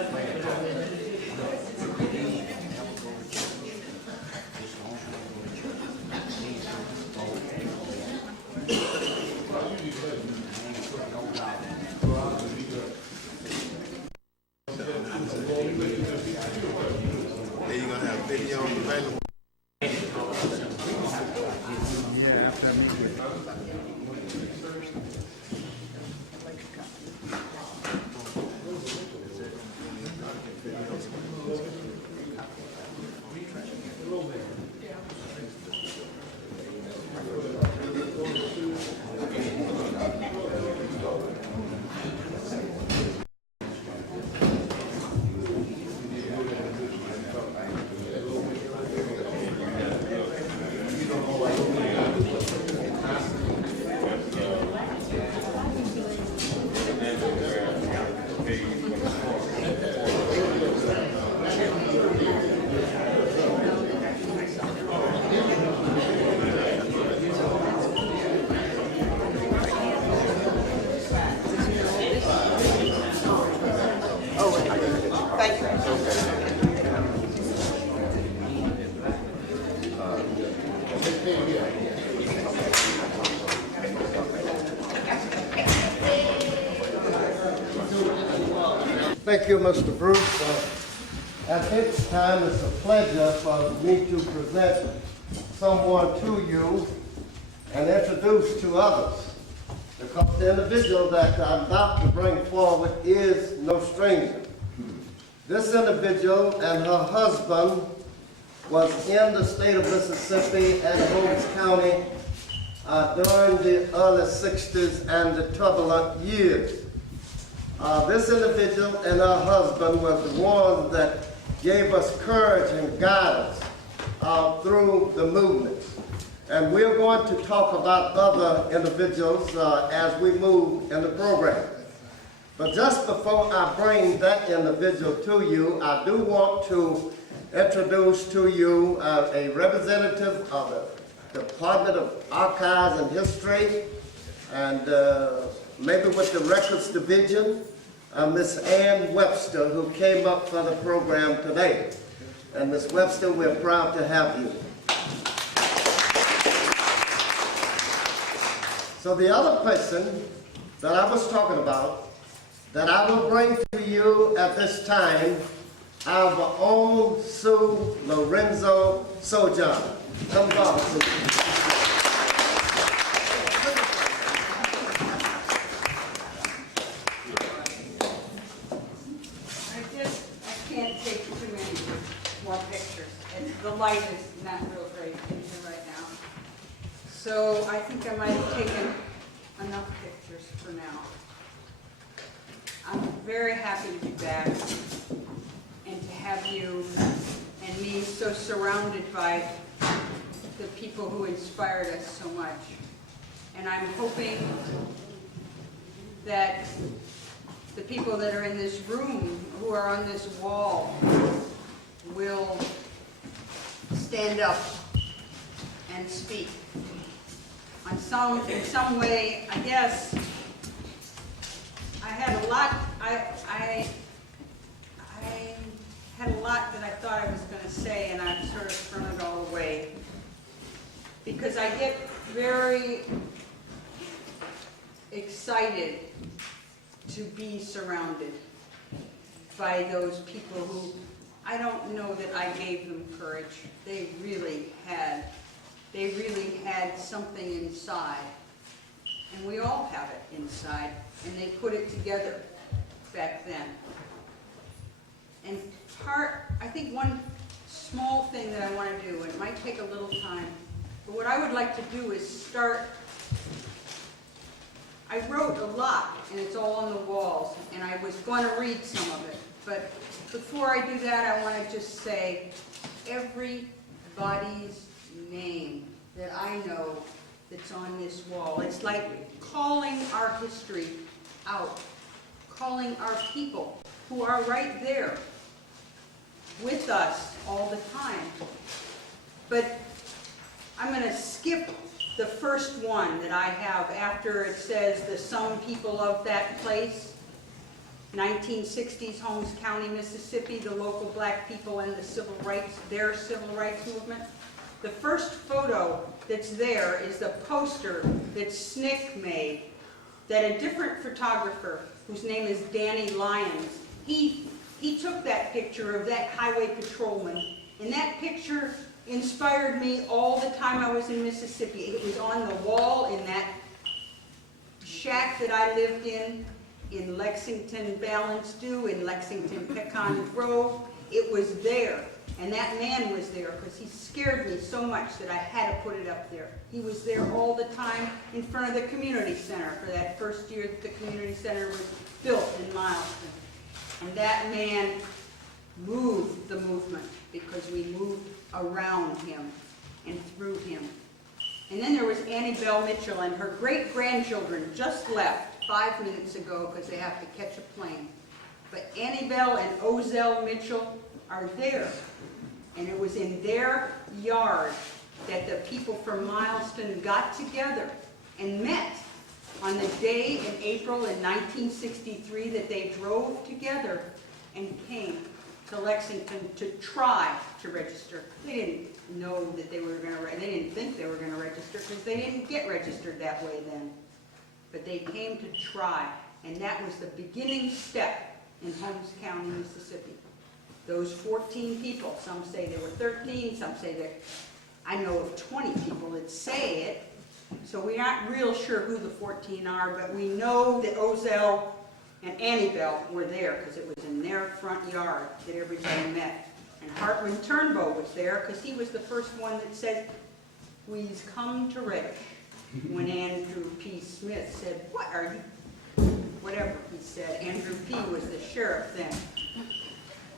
You're gonna have video available. Thank you, Mr. Bruce. At this time, it's a pleasure for me to present someone to you and introduce to others, because the individual that I'm about to bring forward is no stranger. This individual and her husband was in the state of Mississippi and Holmes County during the early 60s and the turbulent years. This individual and her husband was the ones that gave us courage and guidance through the movement. And we're going to talk about other individuals as we move in the program. But just before I bring that individual to you, I do want to introduce to you a representative of the Department of Archives and History, and maybe with the Records Division, Miss Ann Webster, who came up for the program today. And Miss Webster, we're proud to have you. So the other person that I was talking about, that I will bring to you at this time, our own Sue Lorenzo Soujourner. Come on, Sue. The light is not real great in here right now. So I think I might have taken enough pictures for now. I'm very happy to be back and to have you and me so surrounded by the people who inspired us so much. And I'm hoping that the people that are in this room, who are on this wall, will stand up and speak. In some way, I guess, I had a lot, I had a lot that I thought I was going to say, and I've sort of thrown it all away. Because I get very excited to be surrounded by those people who, I don't know that I gave them courage. They really had something inside. And we all have it inside. And they put it together back then. And I think one small thing that I want to do, and it might take a little time, but what I would like to do is start. I wrote a lot, and it's all on the walls, and I was going to read some of it. But before I do that, I want to just say everybody's name that I know that's on this wall. It's like calling our history out, calling our people who are right there with us all the time. But I'm going to skip the first one that I have after it says the some people of that place. 1960s, Holmes County, Mississippi, the local black people and their civil rights movement. The first photo that's there is the poster that SNCC made, that a different photographer, whose name is Danny Lyons, he took that picture of that highway patrolman, and that picture inspired me all the time I was in Mississippi. It was on the wall in that shack that I lived in Lexington Balanced-Dew, in Lexington Pecan Grove. It was there, and that man was there because he scared me so much that I had to put it up there. He was there all the time in front of the community center for that first year that the community center was built in Mileston. And that man moved the movement because we moved around him and through him. And then there was Annie Bell Mitchell, and her great-grandchildren just left 5 minutes ago because they have to catch a plane. But Annie Bell and Ozell Mitchell are there. And it was in their yard that the people from Mileston got together and met on the day in April in 1963 that they drove together and came to Lexington to try to register. They didn't know that they were going to, they didn't think they were going to register because they didn't get registered that way then. But they came to try, and that was the beginning step in Holmes County, Mississippi. Those 14 people, some say there were 13, some say that, I know of 20 people that say it, so we're not real sure who the 14 are, but we know that Ozell and Annie Bell were there because it was in their front yard that everybody met. And Hartman Turnbow was there because he was the first one that said, "Please come to Reddish," when Andrew P. Smith said, "What are you?" Whatever he said. Andrew P. was the sheriff then.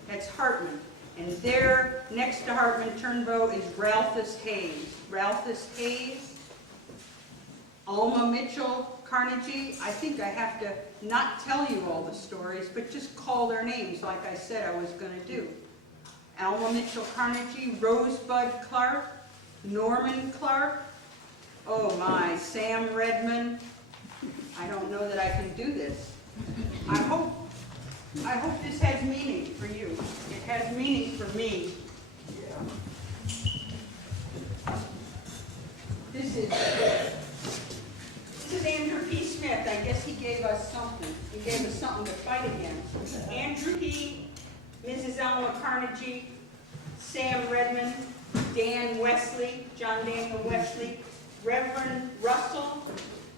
That's Hartman. And there, next to Hartman Turnbow, is Ralphus Hayes. Ralphus Hayes, Alma Mitchell Carnegie. I think I have to not tell you all the stories, but just call their names like I said I was going to do. Alma Mitchell Carnegie, Rosebud Clark, Norman Clark, oh my, Sam Redmond. I don't know that I can do this. I hope this has meaning for you. It has meaning for me. This is Andrew P. Smith. I guess he gave us something. He gave us something to fight against. Andrew P., Mrs. Alma Carnegie, Sam Redmond, Dan Wesley, John Daniel Wesley, Reverend Russell,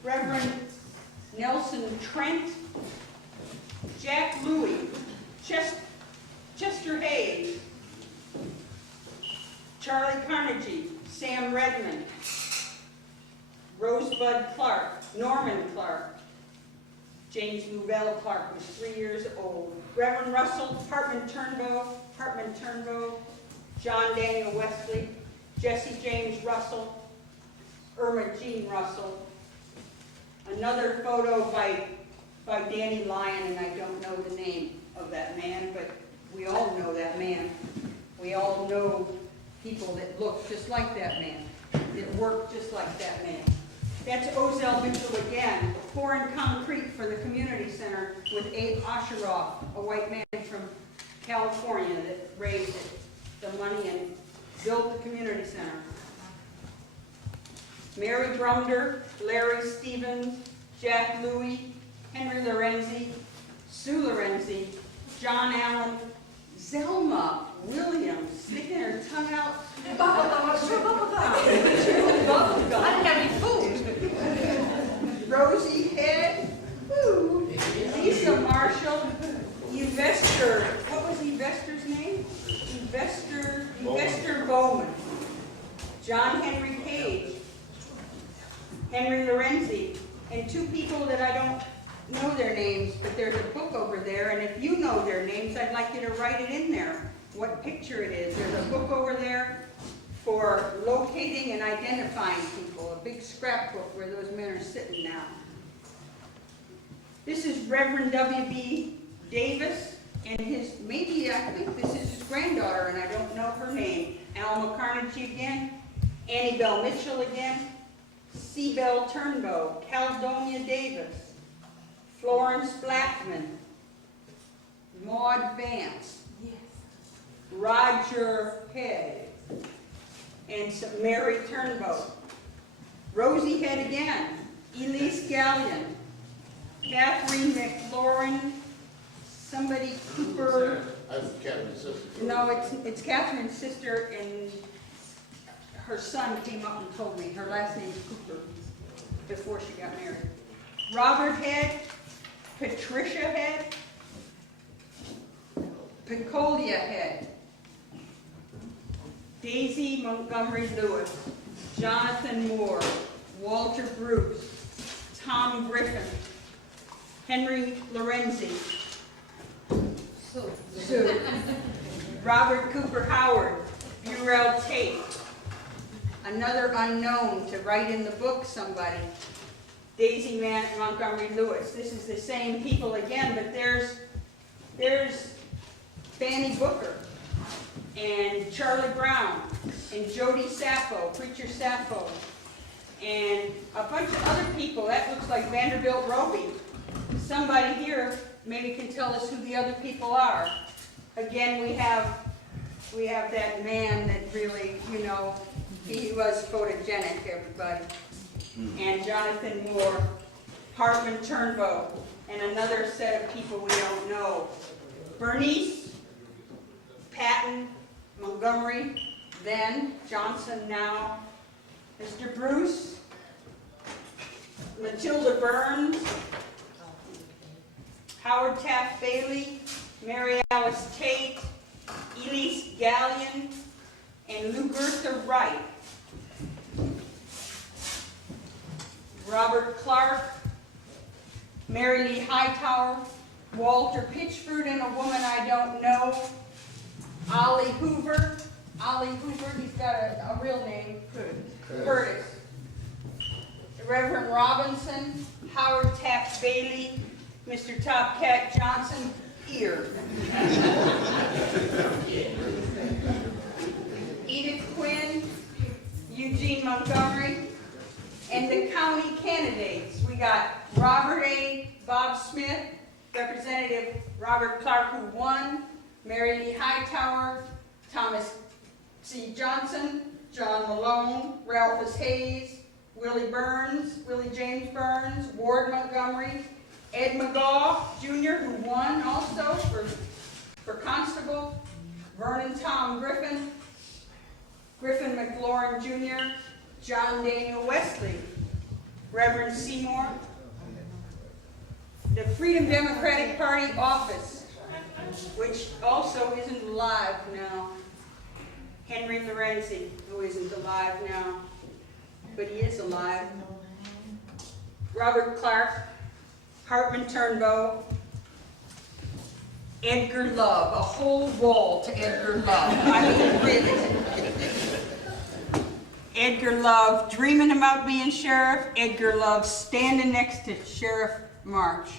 Reverend Nelson Trent, Jack Louie, Chester Hayes, Charlie Carnegie, Sam Redmond, Rosebud Clark, Norman Clark, James Louvel Clark was 3 years old, Reverend Russell, Hartman Turnbow, John Daniel Wesley, Jesse James Russell, Irma Jean Russell. Another photo by Danny Lyon, and I don't know the name of that man, but we all know that man. We all know people that look just like that man, that work just like that man. That's Ozell Mitchell again, pouring concrete for the community center with Abe Osheroff, a white man from California that raised the money and built the community center. Mary Brumder, Larry Stevens, Jack Louie, Henry Lorenzi, Sue Lorenzi, John Allen, Zelma Williams, sticking her tongue out. Bubblegum. I didn't have any food. Rosie Head, woo. Lisa Marshall, Investor. What was the investor's name? Investor Bowman. John Henry Cage, Henry Lorenzi, and two people that I don't know their names, but there's a book over there, and if you know their names, I'd like you to write it in there, what picture it is. There's a book over there for locating and identifying people, a big scrapbook where those men are sitting now. This is Reverend W.B. Davis, and I think this is his granddaughter, and I don't know her name. Alma Carnegie again, Annie Bell Mitchell again, C. Bell Turnbow, Caledonia Davis, Florence Blackman, Maud Vance, Roger Head, and Mary Turnbow. Rosie Head again, Elise Gallion, Catherine McLaurin, somebody Cooper. That's Catherine's sister. No, it's Catherine's sister, and her son came up and told me. Her last name's Cooper, before she got married. Robert Head, Patricia Head, Picolia Head, Daisy Montgomery Lewis, Jonathan Moore, Walter Bruce, Tom Griffin, Henry Lorenzi, Sue, Robert Cooper Howard, Burrell Tate, another unknown to write in the book, somebody, Daisy Montgomery Lewis. This is the same people again, but there's Fanny Booker, and Charlie Brown, and Jody Sappho, Preacher Sappho, and a bunch of other people. That looks like Vanderbilt Roby. Somebody here maybe can tell us who the other people are. Again, we have that man that really, you know, he was photogenic, everybody. And Jonathan Moore, Hartman Turnbow, and another set of people we don't know. Bernice, Patton, Montgomery, then, Johnson now, Mr. Bruce, Matilda Burns, Howard Taft Bailey, Mary Alice Tate, Elise Gallion, and Lugertha Wright. Robert Clark, Mary Lee Hightower, Walter Pitchford, and a woman I don't know, Ollie Hoover. Ollie Hoover, he's got a real name, Curtis. Reverend Robinson, Howard Taft Bailey, Mr. Top Cat Johnson, here. Edith Quinn, Eugene Montgomery, and the county candidates. We got Robert A. Bob Smith, Representative Robert Clark, who won, Mary Lee Hightower, Thomas C. Johnson, John Malone, Ralphus Hayes, Willie James Burns, Ward Montgomery, Ed McGaw Jr., who won also for constable, Vernon Tom Griffin, Griffin McLaurin Jr., John Daniel Wesley, Reverend Seymour, the Freedom Democratic Party office, which also isn't alive now, Henry Lorenzi, who isn't alive now, but he is alive, Robert Clark, Hartman Turnbow, Edgar Love, a whole wall to Edgar Love. I mean, really. Edgar Love dreaming about being sheriff, Edgar Love standing next to Sheriff March,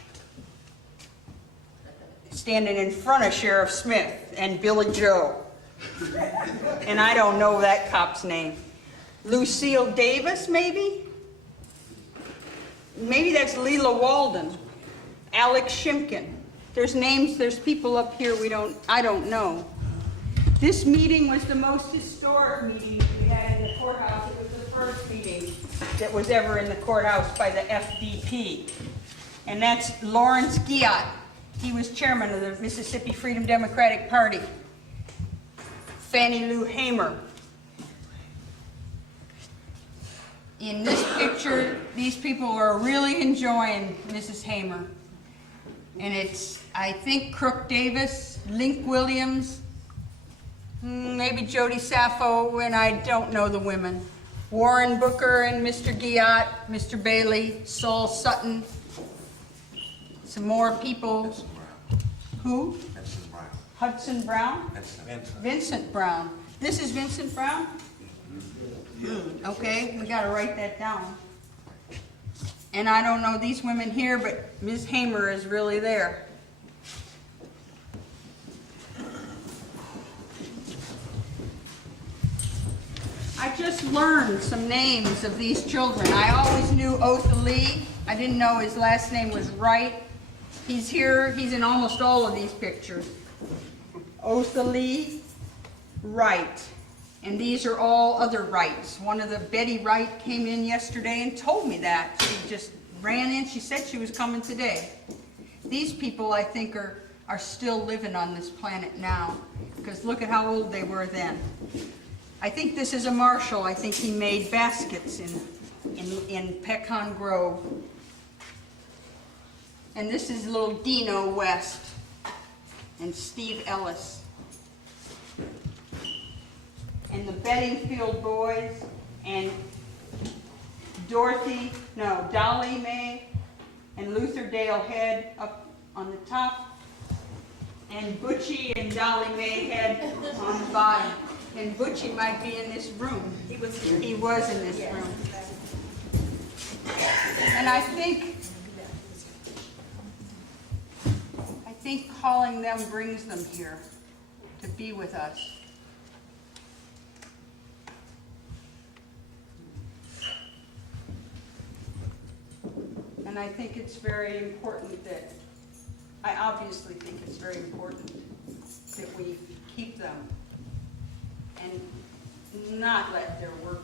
standing in front of Sheriff Smith and Billy Joe. And I don't know that cop's name. Lucille Davis, maybe? Maybe that's Leela Walden. Alex Shimkin. There's names, there's people up here I don't know. This meeting was the most historic meeting we had in the courthouse. It was the first meeting that was ever in the courthouse by the FDP. And that's Lawrence Giat. He was chairman of the Mississippi Freedom Democratic Party. Fannie Lou Hamer. In this picture, these people are really enjoying Mrs. Hamer. And it's, I think, Crook Davis, Link Williams, maybe Jody Sappho, and I don't know the women. Warren Booker and Mr. Giat, Mr. Bailey, Saul Sutton, some more people. Who? Hudson Brown? Vincent Brown. This is Vincent Brown? Okay, we gotta write that down. And I don't know these women here, but Ms. Hamer is really there. I just learned some names of these children. I always knew Otha Lee. I didn't know his last name was Wright. He's here, he's in almost all of these pictures. Othalie Wright. And these are all other Wrights. One of the, Betty Wright came in yesterday and told me that. She just ran in, she said she was coming today. These people, I think, are still living on this planet now, because look at how old they were then. I think this is a Marshall. I think he made baskets in Pecan Grove. And this is little Dino West and Steve Ellis. And the Beddingfield boys and Dolly Mae and Luther Dale Head up on the top, and Butchie and Dolly Mae Head on the bottom. And Butchie might be in this room. He was in this room. And I think calling them brings them here to be with us. And I think it's very important that, I obviously think it's very important that we keep them and not let their work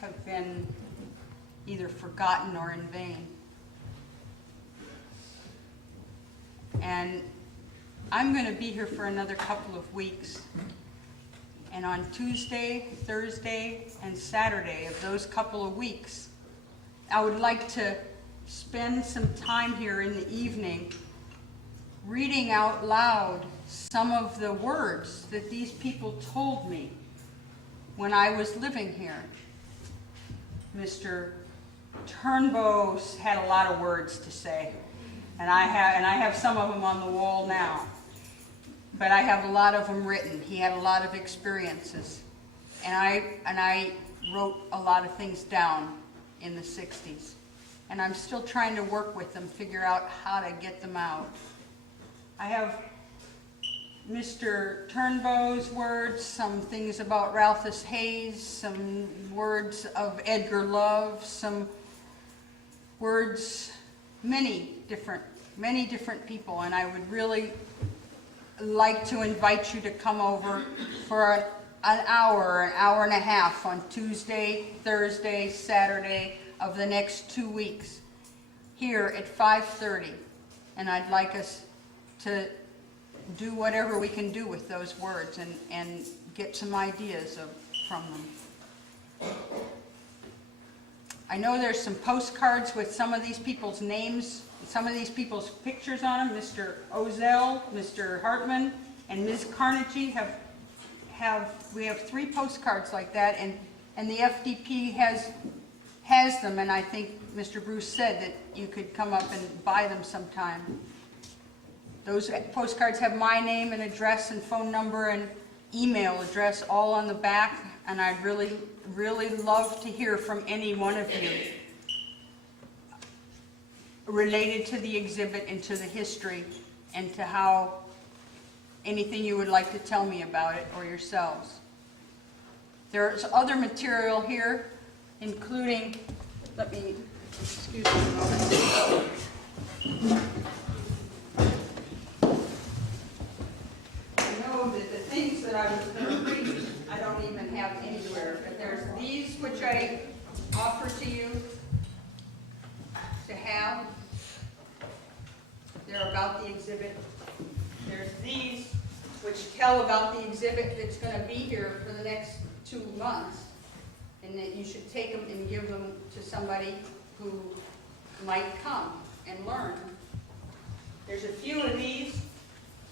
have been either forgotten or in vain. And I'm going to be here for another couple of weeks. And on Tuesday, Thursday, and Saturday of those couple of weeks, I would like to spend some time here in the evening reading out loud some of the words that these people told me when I was living here. Mr. Turnbow had a lot of words to say, and I have some of them on the wall now, but I have a lot of them written. He had a lot of experiences, and I wrote a lot of things down in the 60s. And I'm still trying to work with them, figure out how to get them out. I have Mr. Turnbow's words, some things about Ralphus Hayes, some words of Edgar Love, some words, many different people. And I would really like to invite you to come over for an hour and a half on Tuesday, Thursday, Saturday of the next 2 weeks here at 5:30. And I'd like us to do whatever we can do with those words and get some ideas from them. I know there's some postcards with some of these people's names, some of these people's pictures on them. Mr. Ozell, Mr. Hartman, and Ms. Carnegie we have 3 postcards like that, and the FDP has them, and I think Mr. Bruce said that you could come up and buy them sometime. Those postcards have my name and address and phone number and email address all on the back, and I'd really, really love to hear from any one of you related to the exhibit and to the history and to how anything you would like to tell me about it or yourselves. There's other material here, including, excuse me a moment. I know that the things that I was going to read, I don't even have anywhere, but there's these which I offer to you to have. They're about the exhibit. There's these which tell about the exhibit that's going to be here for the next 2 months, and that you should take them and give them to somebody who might come and learn. There's a few of these,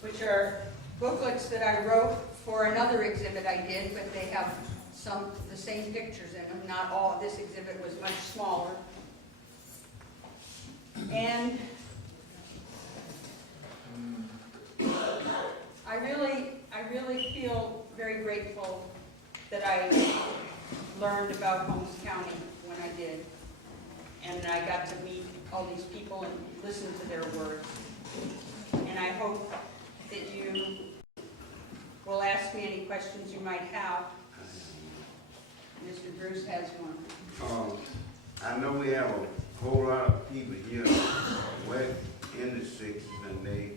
which are booklets that I wrote for another exhibit I did, but they have some of the same pictures in them. Not all. This exhibit was much smaller. And I really feel very grateful that I learned about Holmes County when I did. And I got to meet all these people and listen to their words. And I hope that you will ask me any questions you might have. Mr. Bruce has one. I know we have a whole lot of people here in West in the sixties, and they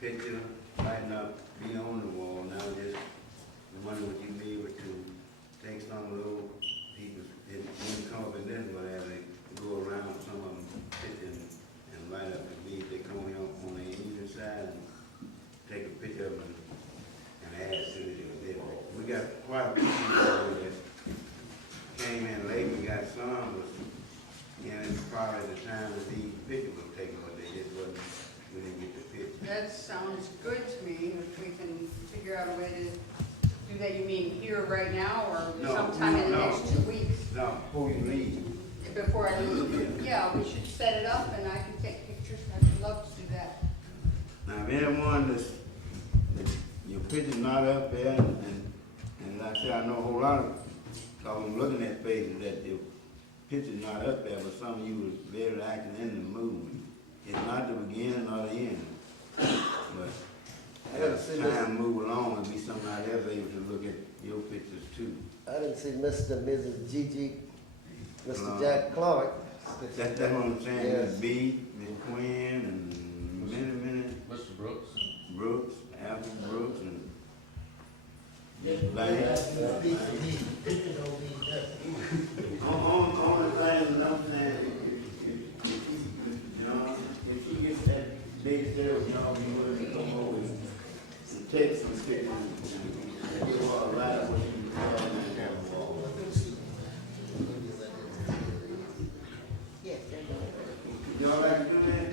picture might not be on the wall now. Just wonder would you be able to take some of those people that didn't come up in this, whatever, they go around some of them picture and light up the bead. They come on the eastern side and take a picture of them and add it to it. We got quite a few people that came in late. We got some, but it's probably the time that these pictures were taken, but they just wasn't, we didn't get the picture. That sounds good to me, if we can figure out a way to do that. You mean here right now, or No, sometime in the no. next 2 weeks? No, before you leave. Before I leave? Yeah, we should set it up and I can take pictures. I'd love to do that. Now, if anyone that your picture's not up there, and like I said, I know a whole lot of, cause I'm looking at faces that your picture's not up there, but some of you was very active in the movement. It's not the beginning or the end, but as time move along, and be somebody else able to look at your pictures too. I didn't see Mr. and Mrs. Gigi, Mr. Jack Clark. That's what I'm saying, Yes. Miss B, Miss Quinn, and many, Mr. Brooks. Brooks, Apple Brooks, and Miss Banks. Only thing I'm saying, you know, if she gets that big deal, y'all be willing to come over and take some pictures and give her a ride when she was on that camera wall. Y'all like to do that?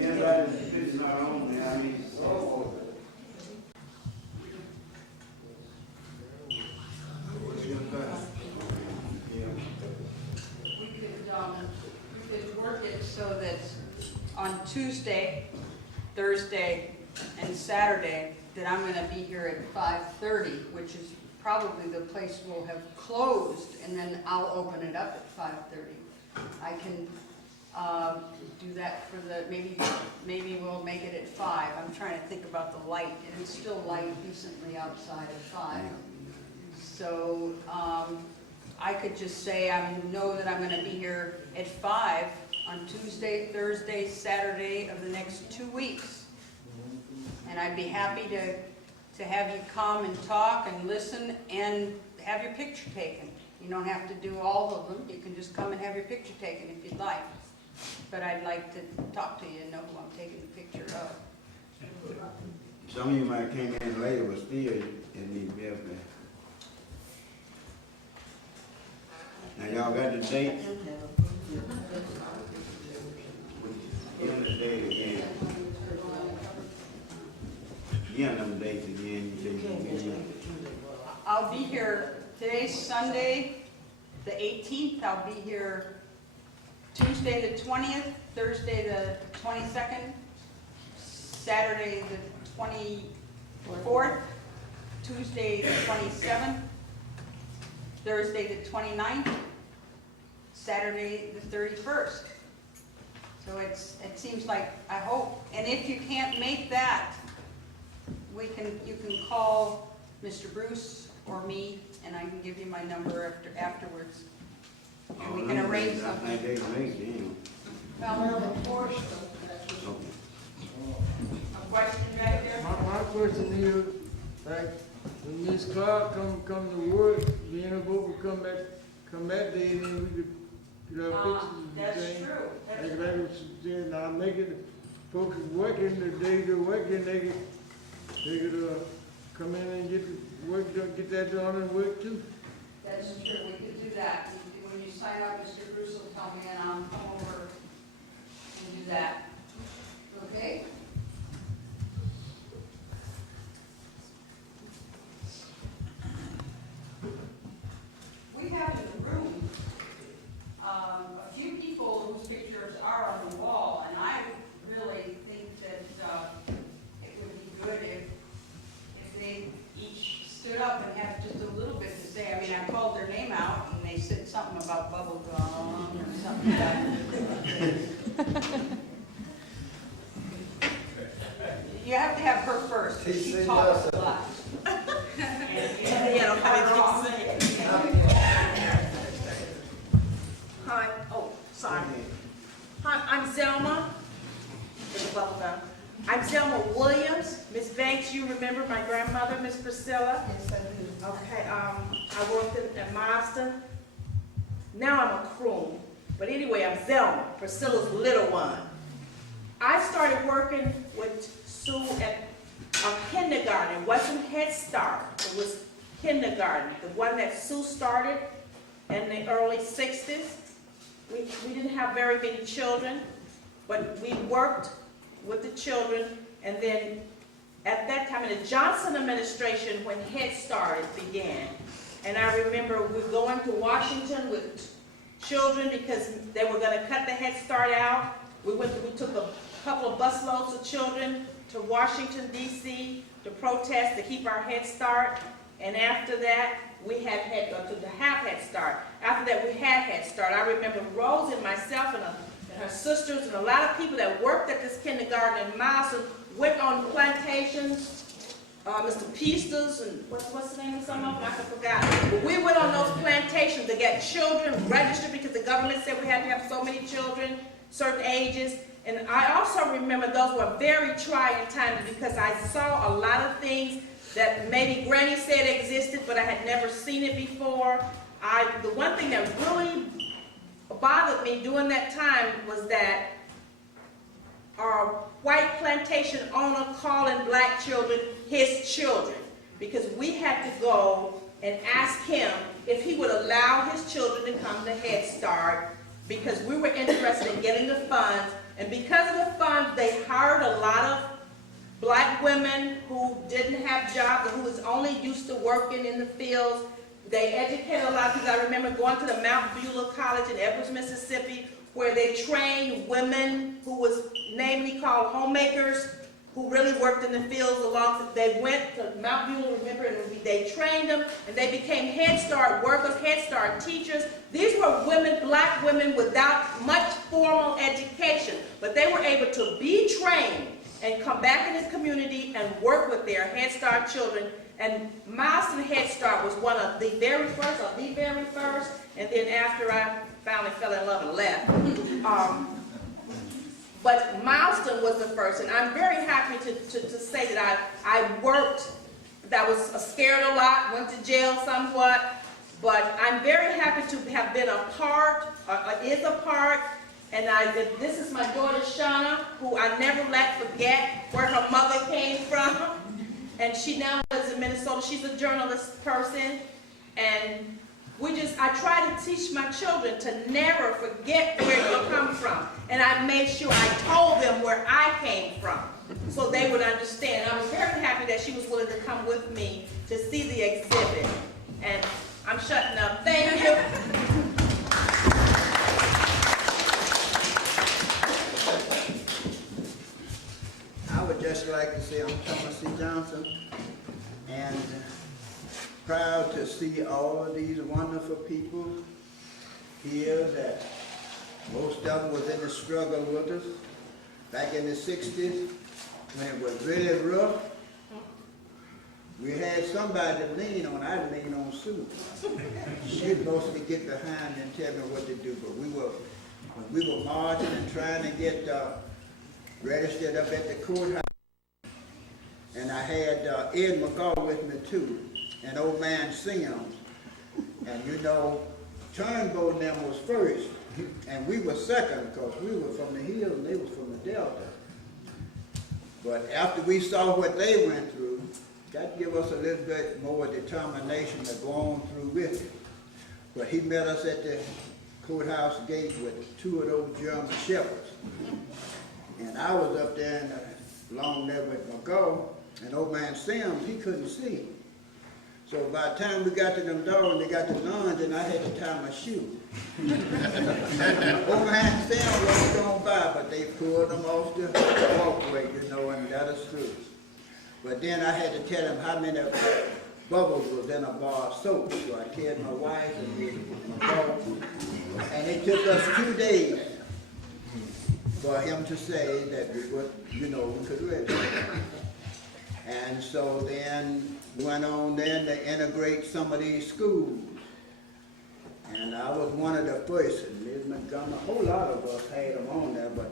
Everybody's pictures are on there, I mean, We could work it so that on Tuesday, Thursday, and Saturday, that I'm gonna be here at 5:30, which is probably the place will have closed, and then I'll open it up at 5:30. I can do that for the, maybe we'll make it at 5. I'm trying to think about the light, and it's still light decently outside at 5. So, I could just say I know that I'm gonna be here at 5 on Tuesday, Thursday, Saturday of the next 2 weeks. And I'd be happy to have you come and talk and listen and have your picture taken. You don't have to do all of them, you can just come and have your picture taken if you'd like. But I'd like to talk to you and know who I'm taking the picture of. some of you might have came in later, but still, it needs to be up there. Now, y'all got the dates? Give them the date again. Give them the dates again, you said you can give them. I'll be here, today's Sunday, the 18th, I'll be here Tuesday the 20th, Thursday the 22nd, Saturday the 24th, Tuesday the 27th, Thursday the 29th, Saturday the 31st. So it seems like, I hope, and if you can't make that, you can call Mr. Bruce or me, and I can give you my number afterwards. And we can arrange I think something. they can make it, Well, of course, okay. a question back there? My question is, like, when Ms. Clark come to work, the interval will come back there, and then we could get our pictures and That's things. true. That's Like I was saying, I'll make it, folks is working, the days they're working, they could, come in and get the work done, get that done and work too. That's true, we could do that. When you sign up, Mr. Bruce will tell me, and I'll come over and do that. Okay? We have in the room a few people whose pictures are on the wall, and I really think that it would be good if they each stood up and had just a little bit to say. I mean, I called their name out, and they said something about bubble gum or something like that. You have to have her first, because she talks a lot. Hi, oh, sorry. Hi, I'm Zelma, bubble gum. I'm Zelma Williams. Miss Banks, you remember my grandmother, Miss Priscilla? Yes, I do. Okay, I worked at Marston. Now I'm a croon. But anyway, I'm Zelma, Priscilla's little one. I started working with Sue at a kindergarten. It wasn't Head Start. It was kindergarten, the one that Sue started in the early 60s. We didn't have very many children, but we worked with the children, and then at that time in the Johnson administration when Head Start began, and I remember we going to Washington with children because they were going to cut the Head Start out. We took a couple of busloads of children to Washington, D.C. to protest to keep our Head Start, and after that we had to have Head Start. After that we had Head Start. I remember Rose and myself and her sisters and a lot of people that worked at this kindergarten in Marston went on plantations. Mr. Peasters and what's the name of some of them? I forgot. But we went on those plantations to get children registered because the government said we had to have so many children, certain ages. And I also remember those were very trying times because I saw a lot of things that maybe Granny said existed, but I had never seen it before. The one thing that really bothered me during that time was that our white plantation owner calling black children his children, because we had to go and ask him if he would allow his children to come to Head Start because we were interested in getting the funds. And because of the funds, they hired a lot of black women who didn't have jobs or who was only used to working in the fields. They educated a lot of people. I remember going to the Mount Beulah College in Edwards, Mississippi, where they trained women who was namely called homemakers, who really worked in the fields along. They went to Mount Beulah, remember, and they trained them, and they became Head Start workers, Head Start teachers. These were women, black women, without much formal education, but they were able to be trained and come back in the community and work with their Head Start children. And Marston Head Start was one of the very first, and then after I finally fell in love and left. But Marston was the first, and I'm very happy to say that I worked, that was scared a lot, went to jail somewhat, but I'm very happy to have been a part, is a part, and this is my daughter Shauna, who I never let forget where her mother came from, and she now lives in Minnesota. She's a journalist person, and I try to teach my children to never forget where you come from. And I made sure I told them where I came from so they would understand. I was very happy that she was willing to come with me to see the exhibit. And I'm shutting up. Thank you. I would just like to say I'm Thomas C. Johnson, and proud to see all of these wonderful people here that most of them was in the struggle with us back in the 60s when it was really rough. We had somebody to lean on. I lean on Sue. She'd mostly get behind and tell me what to do, but when we were marching and trying to get registered up at the courthouse, and I had Ed McCall with me too, and old man Sims, and you know, Turnbow and them was first, and we were second because we were from the hills and they was from the delta. But after we saw what they went through, that gave us a little bit more determination to go on through with it. But he met us at the courthouse gate with 2 of those German shepherds, and I was up there along there with McCall, and old man Sims, he couldn't see. So by the time we got to them doors and they got to nuns, and I had to tie my shoe. Old man Sims was going by, but they pulled them off the walkway, you know, and got us through. But then I had to tell them how many bubbles was in a bar of soap. So I told my wife and my dog, and it took us 2 days for him to say that we would, you know, we could read it. And so then went on then to integrate some of these schools. And I was one of the first, and Ms. Montgomery, a whole lot of us had them on there, but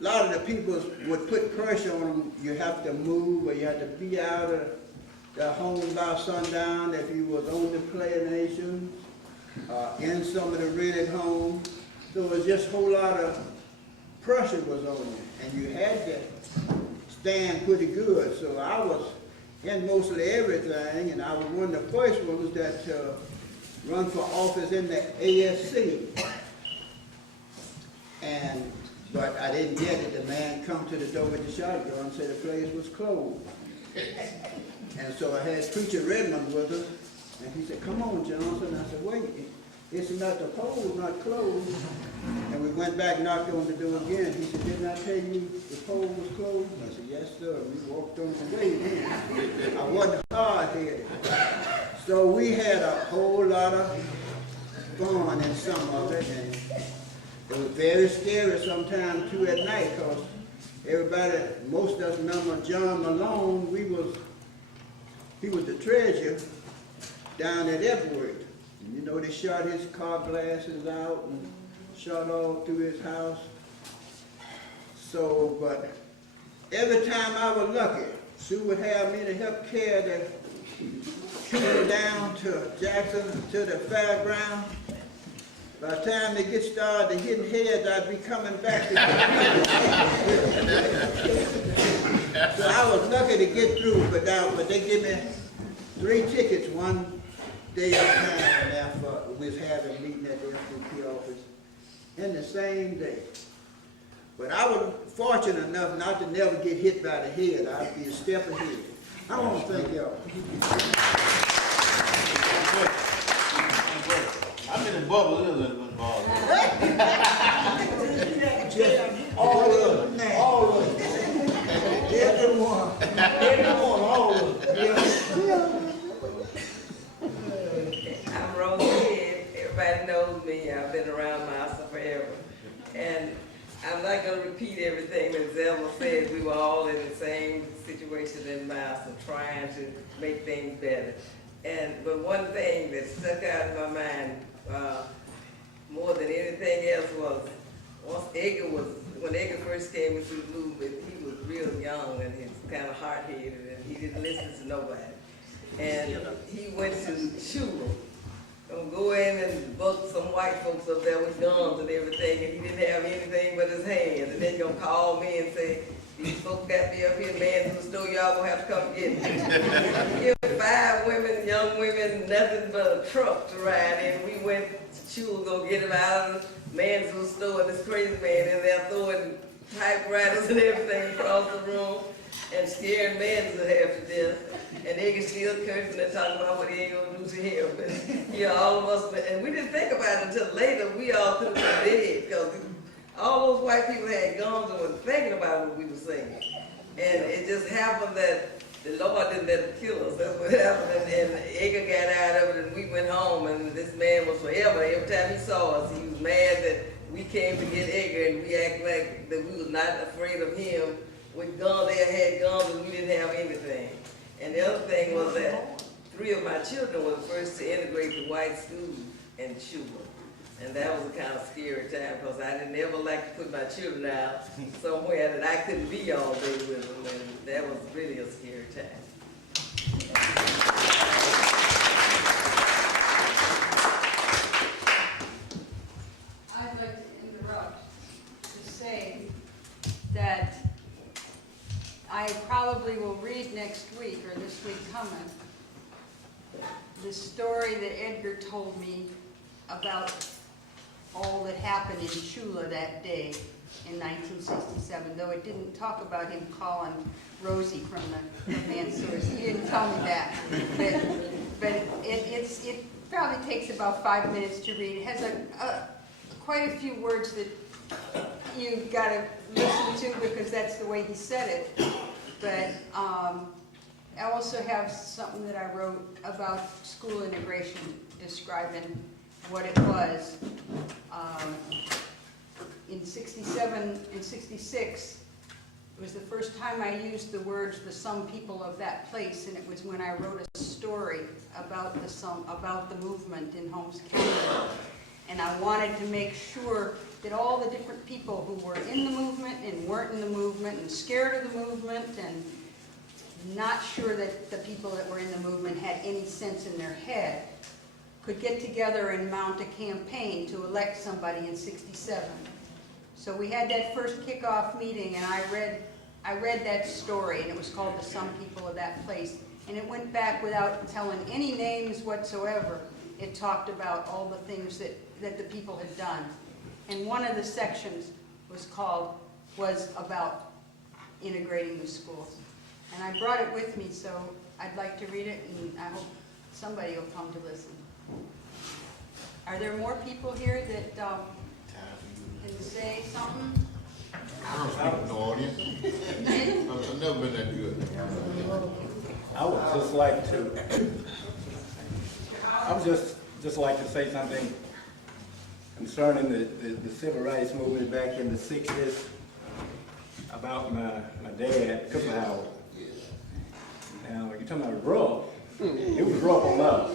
a lot of the people would put pressure on them, you have to move, or you have to be out of the home by sundown if you was on the Player Nation, in some of the rented homes. So it was just a whole lot of pressure was on you, and you had to stand pretty good. So I was in mostly everything, and I was one of the first ones that run for office in the ASC. But I didn't get it. The man come to the door with the shotgun and said the place was closed. And so I had Preacher Redmond with us, and he said, "Come on, Johnson." I said, "Wait, it's not the poll, not closed." And we went back, knocked on the door again. He said, "Didn't I tell you the poll was closed?" I said, "Yes, sir." We walked on the way then. I wasn't hard-headed. So we had a whole lot of fun in some of it, and it was very scary sometimes too at night, because everybody, most of us remember John Malone. He was the treasurer down at Everett. And you know, they shot his car glasses out and shot all through his house. So, but every time I was lucky, Sue would have me to help carry the people down to Jackson, to the fairground. By the time they get started hitting heads, I'd be coming back to So I was lucky to get through, but they gave me 3 tickets one day at a time after we was having a meeting at the MFDP office in the same day. But I was fortunate enough not to never get hit by the head. I'd be a step ahead. I want to thank y'all. I'm in the bubble, a little bit involved. All of them. All of them. Everyone. Everyone, all of them. I'm Rosie. Everybody knows me. I've been around Master forever. And I'm not going to repeat everything that Zelma said. We were all in the same situation in Master, trying to make things better. But one thing that stuck out in my mind more than anything else was when Edgar first came into the movement, he was real young and he was kind of hard-headed and he didn't listen to nobody. And he went to Shula, go in and buck some white folks up there with guns and everything, and he didn't have anything but his hands. And then he'll call me and say, "These folks got me up here, man, who stole, y'all gonna have to come get me." He had 5 women, young women, nothing but a truck to ride in. We went to Shula, go get him out of the man's who stole, this crazy man in there throwing typewriters and everything across the room and scaring men to half to death. And they can still cursing and talking about what he ain't gonna do to him. But you know, all of us, and we didn't think about it until later. We all could have been dead because all those white people had guns and weren't thinking about what we were saying. And it just happened that the Lord didn't let him kill us. That's what happened. And Edgar got out of it and we went home, and this man was forever. Every time he saw us, he was mad that we came to get Edgar, and we acted like that we was not afraid of him. With guns, they had guns and we didn't have anything. And the other thing was that 3 of my children were the first to integrate to white schools in Shula. And that was a kind of scary time because I didn't ever like to put my children out somewhere that I couldn't be all day with them. And that was really a scary time. I'd like to interrupt to say that I probably will read next week or this week coming the story that Edgar told me about all that happened in Shula that day in 1967, though it didn't talk about him calling Rosie from the man's source. He didn't tell me that. But it probably takes about 5 minutes to read. It has quite a few words that you've got to listen to because that's the way he said it. But I also have something that I wrote about school integration, describing what it was. In 67 and 66, it was the first time I used the words "the some people of that place," and it was when I wrote a story about the movement in Holmes County. And I wanted to make sure that all the different people who were in the movement and weren't in the movement and scared of the movement and not sure that the people that were in the movement had any sense in their head could get together and mount a campaign to elect somebody in '67. So we had that first kickoff meeting, and I read that story, and it was called The Some People of That Place. And it went back without telling any names whatsoever. It talked about all the things that the people had done. And one of the sections was about integrating the schools. And I brought it with me, so I'd like to read it, and I hope somebody will come to listen. Are there more people here that can say something? I don't speak to no audience. I've never been that good. I would just like to say something concerning the civil rights movement back in the '60s about my dad, Cooper Howard. Now, you're talking about rough. It was rough on us.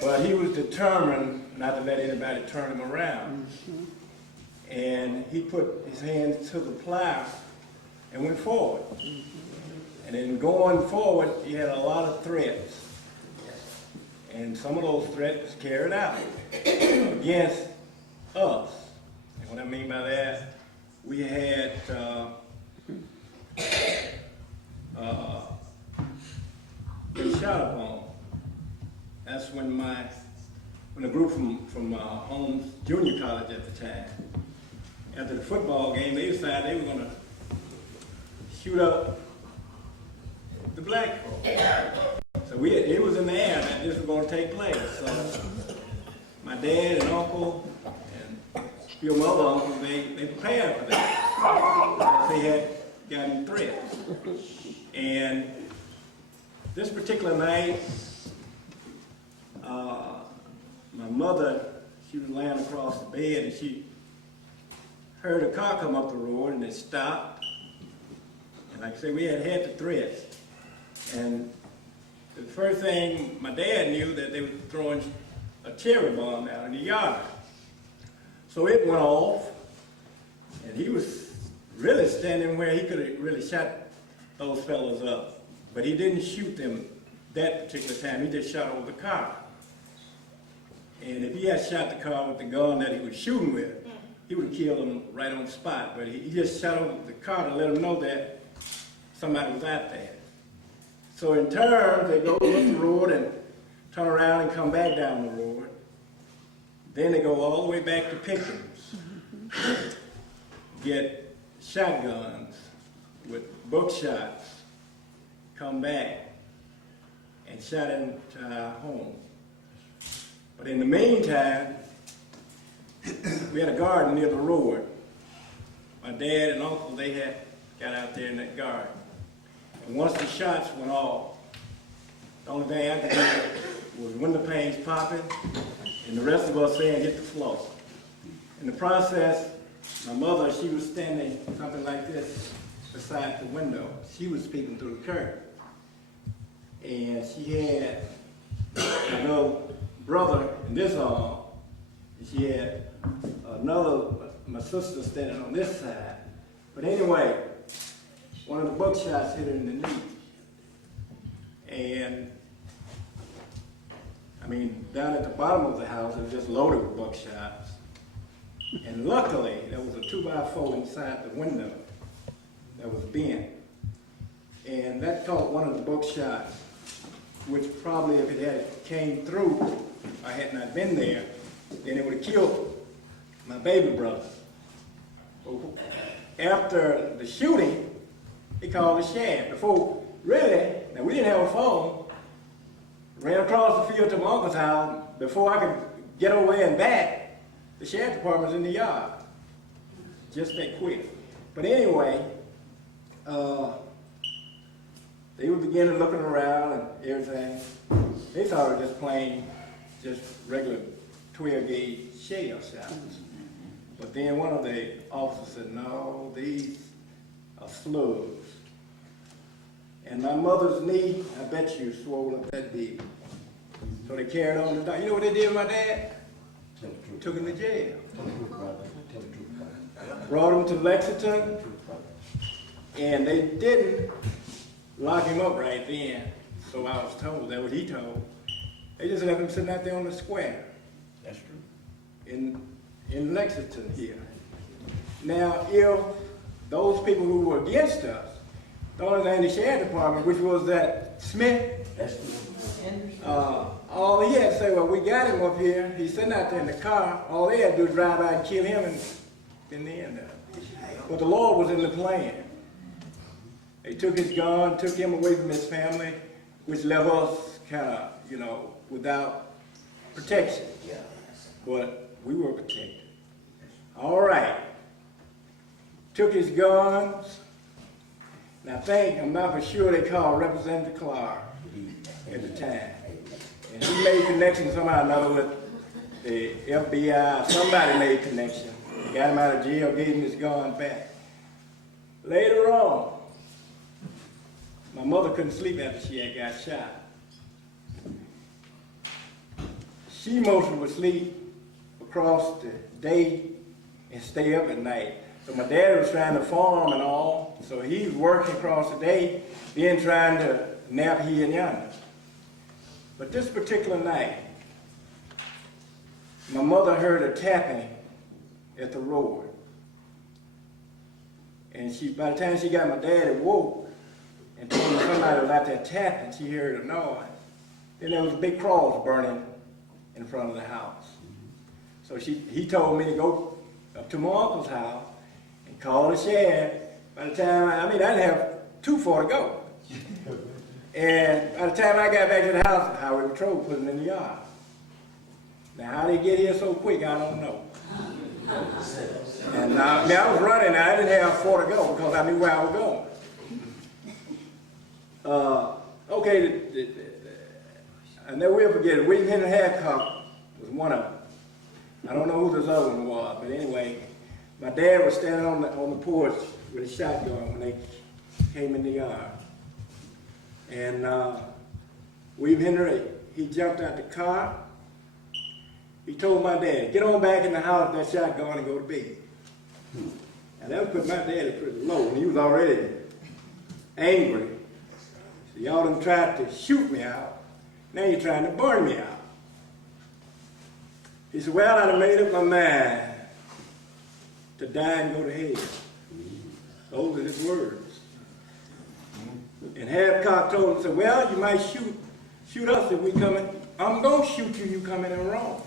But he was determined not to let anybody turn him around. And he put his hands to the plow and went forward. And in going forward, he had a lot of threats. And some of those threats carried out against us. And what I mean by that, we had been shot upon. That's when the group from Holmes Junior College at the time, after the football game, they decided they were going to shoot up the black folk. So it was in the air that this was going to take place. So my dad and uncle and a few of my other uncles, they prepared for that. They had gotten threats. And this particular night, my mother, she was laying across the bed and she heard a car come up the road and it stopped. And like I said, we had the threats. And the first thing my dad knew that they were throwing a cherry bomb out in the yard. So it went off, and he was really standing where he could have really shot those fellows up. But he didn't shoot them that particular time. He just shot over the car. And if he had shot the car with the gun that he was shooting with, he would have killed them right on the spot. But he just shot over the car to let them know that somebody was out there. So in turn, they go up the road and turn around and come back down the road. Then they go all the way back to Pickens, get shotguns with bookshots, come back and shot into our home. But in the meantime, we had a garden near the road. My dad and uncle, they had got out there in that garden. And once the shots went off, the only thing I could hear was window panes popping and the rest of us saying hit the floor. In the process, my mother, she was standing something like this beside the window. She was peeking through the curtain. And she had a little brother in this arm, and she had my sister standing on this side. But anyway, one of the buckshots hit her in the knee. And, I mean, down at the bottom of the house, it was just loaded with buckshots. And luckily, there was a 2x4 inside the window that was bent. And that caught one of the buckshots, which probably if it had came through, I had not been there, then it would have killed my baby brother. After the shooting, he called the sheriff. Before, really, now we didn't have a phone. Ran across the field to my uncle's house. Before I could get over there and back, the sheriff department was in the yard. Just that quick. But anyway, they were beginning looking around and everything. They thought it was just plain, just regular 12-gauge shell shots. But then one of the officers said, no, these are slugs. And my mother's knee, I bet you, swollen up that big. So they carried on to the doctor. You know what they did with my dad? took him to jail. Brought him to Lexington, and they didn't lock him up right then. So I was told, that was he told. They just left him sitting out there on the square. That's true. In Lexington here. Now, if those people who were against us, the only thing the sheriff department, which was that Smith, all he had to say, well, we got him up here. He's sitting out there in the car. All they had to do was drive by and kill him, and in the end of it. But the Lord was in the plan. They took his gun, took him away from his family, which left us kind of, without protection. But we were protected. All right. Took his guns. And I'm not for sure they called Representative Clark at the time. And he made connection somehow or another with the FBI. Somebody made connection. Got him out of jail, gave him his gun back. Later on, my mother couldn't sleep after she had got shot. She mostly would sleep across the day and stay up at night. So my dad was trying to farm and all, so he was working across the day, then trying to nap here and yonder. But this particular night, my mother heard a tapping at the road. And by the time she got my dad awoke and told him somebody was out there tapping, she heard a noise. Then there was a big cross burning in front of the house. So he told me to go up to my uncle's house and call the sheriff. By the time, I didn't have too far to go. And by the time I got back to the house, the highway patrol put him in the yard. Now, how they get here so quick, I don't know. And I was running. I didn't have far to go because I knew where I was going. Okay, I never will forget it. William Henry Hancock was one of them. I don't know who this other one was, but anyway, my dad was standing on the porch with a shotgun when they came in the yard. And William Henry, he jumped out the car. He told my dad, get on back in the house with that shotgun and go to bed. And that would put my daddy pretty low, and he was already angry. So y'all done tried to shoot me out. Now you're trying to burn me out. He said, well, I done made up my mind to die and go to hell. Those are his words. And Hancock told him, said, well, you might shoot us if we come in. I'm going to shoot you coming in wrong.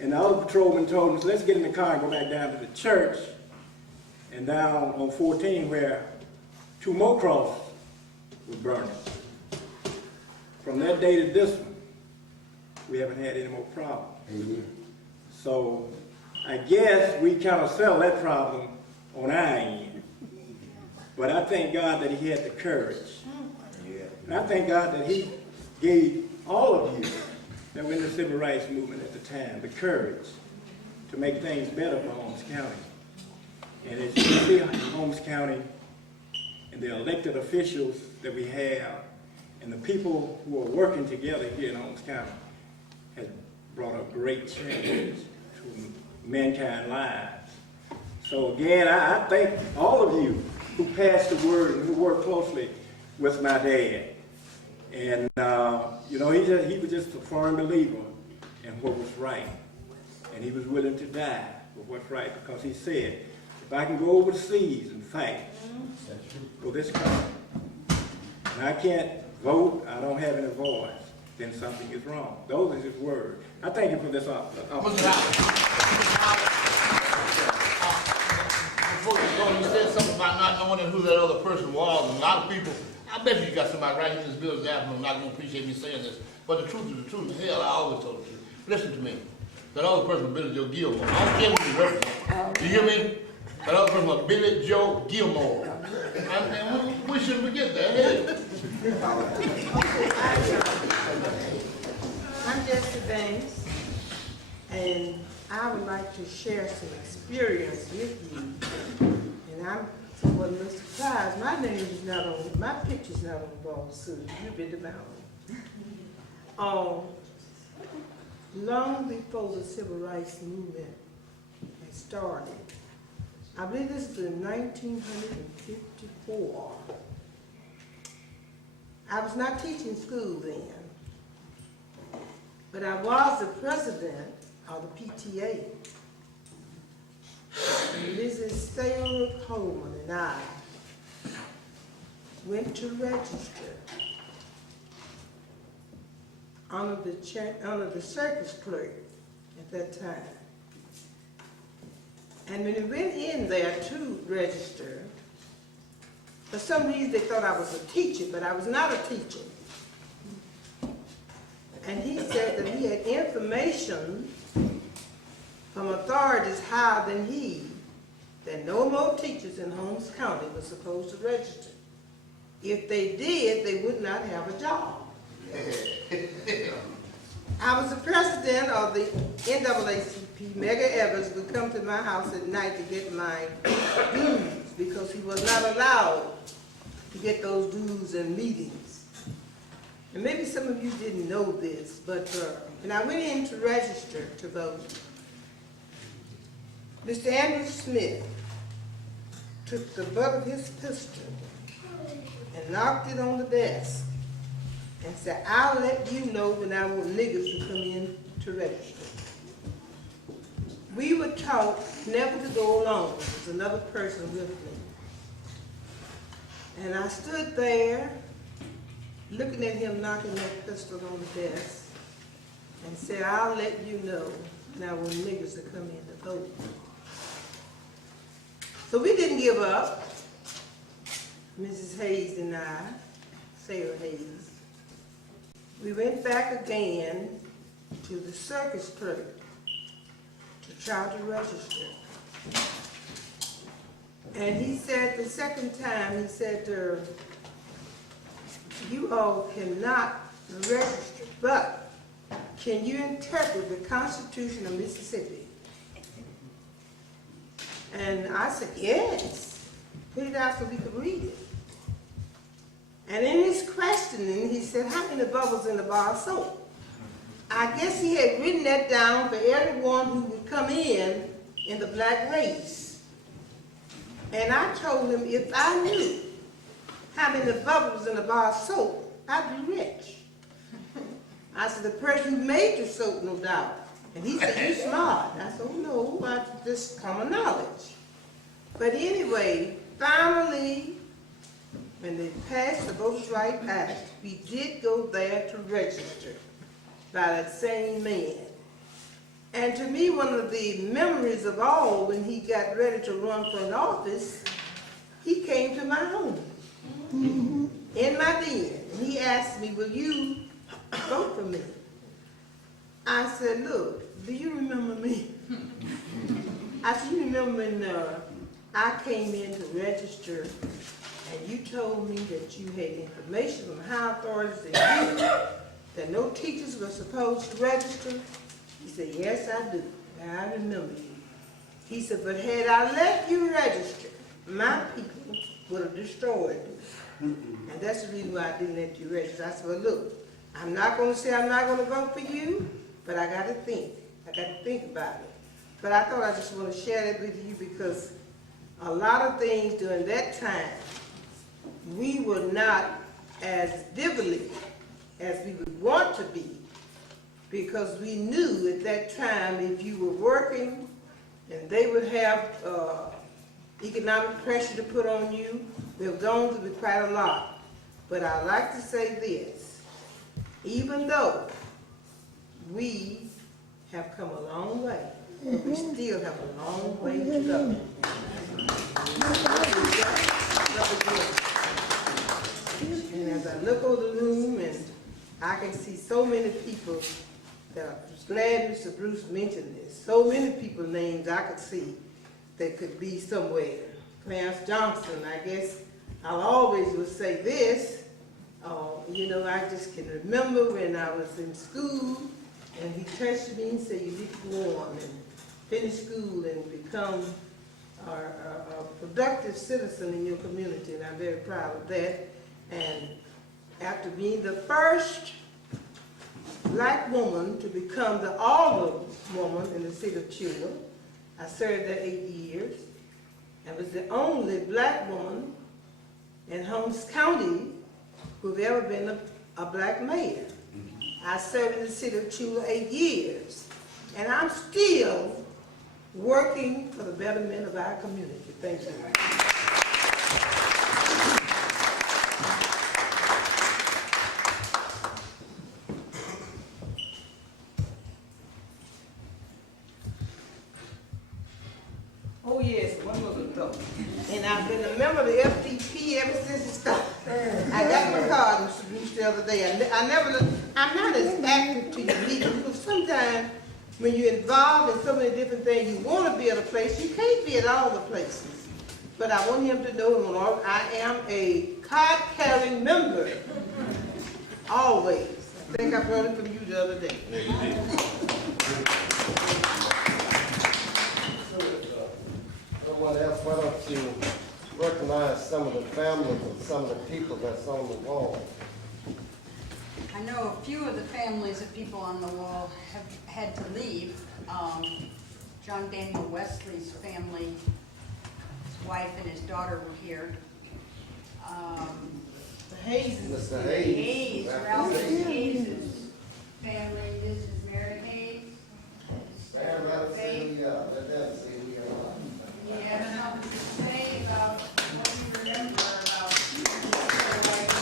And the other patrolman told him, so let's get in the car and go back down to the church and down on 14 where 2 more crosses were burning. From that day to this one, we haven't had any more problems. Mm-hmm. So I guess we kind of settled that problem on our end. But I thank God that he had the courage. Yeah. And I thank God that he gave all of you that were in the civil rights movement at the time the courage to make things better for Holmes County. And as you see, Holmes County and the elected officials that we have and the people who are working together here in Holmes County has brought a great change to mankind's lives. So again, I thank all of you who passed the word and who worked closely with my dad. And he was just a firm believer in what was right. And he was willing to die for what's right because he said, if I can go overseas and fight for this country, and I can't vote, I don't have any voice, then something is wrong. Those are his words. I thank you for this opportunity. Before you go, you said something about not knowing who that other person was. And a lot of people, I bet you got somebody right here in this building that are not going to appreciate me saying this. But the truth is the truth. Hell, I always told the truth. Listen to me. That other person was Billy Joe Gilmore. I don't care who you represent. You hear me? That other person was Billy Joe Gilmore. And we shouldn't forget that. Hey. I'm Jesse Banks, and I would like to share some experience with you. And I'm somewhat a little surprised. My name is not on, my picture's not on the ball suit. You've been to my own. long before the civil rights movement had started. I believe this is in 1954. I was not teaching school then, but I was the president of the PTA. And Mrs. Sarah Coleman and I went to register under the circus clerk at that time. And when we went in there to register, for some reason they thought I was a teacher, but I was not a teacher. And he said that he had information from authorities higher than he that no more teachers in Holmes County were supposed to register. If they did, they would not have a job. I was the president of the NAACP. Mega Evans would come to my house at night to get my dues because he was not allowed to get those dues in meetings. And maybe some of you didn't know this, but when I went in to register to vote, Mr. Andrew Smith took the butt of his pistol and knocked it on the desk and said, "I'll let you know when I want niggas to come in to register." We were taught never to go alone. There was another person with me. And I stood there looking at him knocking that pistol on the desk and said, "I'll let you know when I want niggas to come in to vote." So we didn't give up. Mrs. Hayes and I, Sarah Hayes, we went back again to the circus clerk to try to register. And he said the second time, he said, "You all cannot register, but can you interpret the Constitution of Mississippi?" And I said, "Yes, put it out so we could read it." And in his questioning, he said, "How many bubbles in the bar of soap?" I guess he had written that down for everyone who would come in the black race. And I told him if I knew how many bubbles in the bar of soap, I'd be rich. I said, "The person who made the soap, no doubt." And he said, "You're smart." I said, "Oh no, I just common knowledge." But anyway, finally, when they passed the Voters' Right Act, we did go there to register by that same man. And to me, one of the memories of all, when he got ready to run for an office, he came to my home, in my den, and he asked me, "Will you vote for me?" I said, "Look, do you remember me?" I said, "You remember when I came in to register and you told me that you had information from high authorities that no teachers were supposed to register?" He said, "Yes, I do. I remember you." He said, "But had I let you register, my people would have destroyed you. And that's the reason why I didn't let you register." I said, "Well, look, I'm not going to say I'm not going to vote for you, but I got to think. I got to think about it." But I thought I just want to share that with you because a lot of things during that time, we were not as vividly as we would want to be, because we knew at that time if you were working and they would have economic pressure to put on you, there was going to be quite a lot. But I like to say this, even though we have come a long way, we still have a long way to go. And as I look over the room and I can see so many people that I'm glad Mr. Bruce mentioned this. So many people's names I could see that could be somewhere. Clarence Johnson, I guess I'll always will say this. You know, I just can remember when I was in school and he touched me and said, "You need to go on and finish school and become a productive citizen in your community," and I'm very proud of that. And after being the first black woman to become the alderwoman in the city of Chula. I served there 8 years. I was the only black woman in Holmes County who've ever been a black mayor. I served in the city of Chula 8 years. And I'm still working for the betterment of our community. Thank you. Oh, yes, one little though. And I've been a member of the MFDP ever since it started. I got my card introduced the other day. I'm not as active to your meeting because sometimes when you're involved in so many different things, you want to be at a place, you can't be at all the places. But I want him to know I am a card-carrying member, always. I think I heard it from you the other day. Yeah, you did. Someone else, why don't you recognize some of the families and some of the people that's on the wall? I know a few of the families of people on the wall have had to leave. John Daniel Wesley's family, his wife and his daughter were here. The Hayes' Mr. Hayes. Hayes, Ralph Hayes' family, Mrs. Mary Hayes. Stand up, see, let them see we are. Yeah, something to say about what you remember about your wife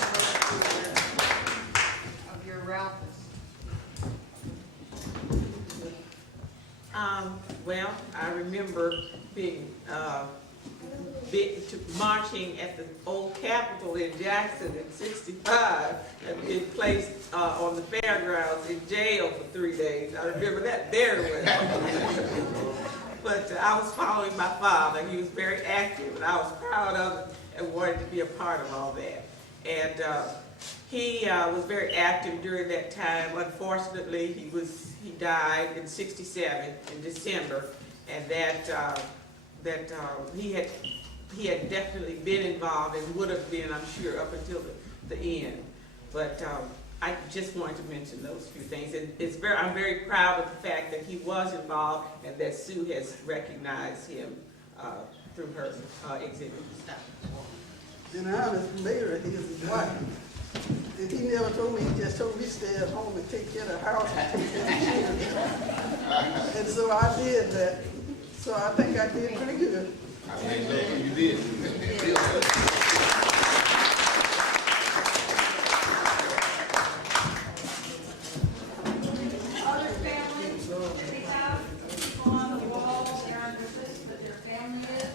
of your Ralphus. Well, I remember being marching at the old Capitol in Jackson in '65 and being placed on the fairgrounds in jail for 3 days. I remember that very well. But I was following my father. He was very active, and I was proud of it and wanted to be a part of all that. And he was very active during that time. Unfortunately, he died in '67 in December, and that he had definitely been involved and would have been, I'm sure, up until the end. But I just wanted to mention those few things. And I'm very proud of the fact that he was involved and that Sue has recognized him through her exhibit. And I was mayor, he was his wife. And he never told me, he just told me to stay at home and take care of the house and take care of the children. And so I did that. So I think I did pretty good. I think you did. Other families, we have people on the wall, they're on the list, but their family is.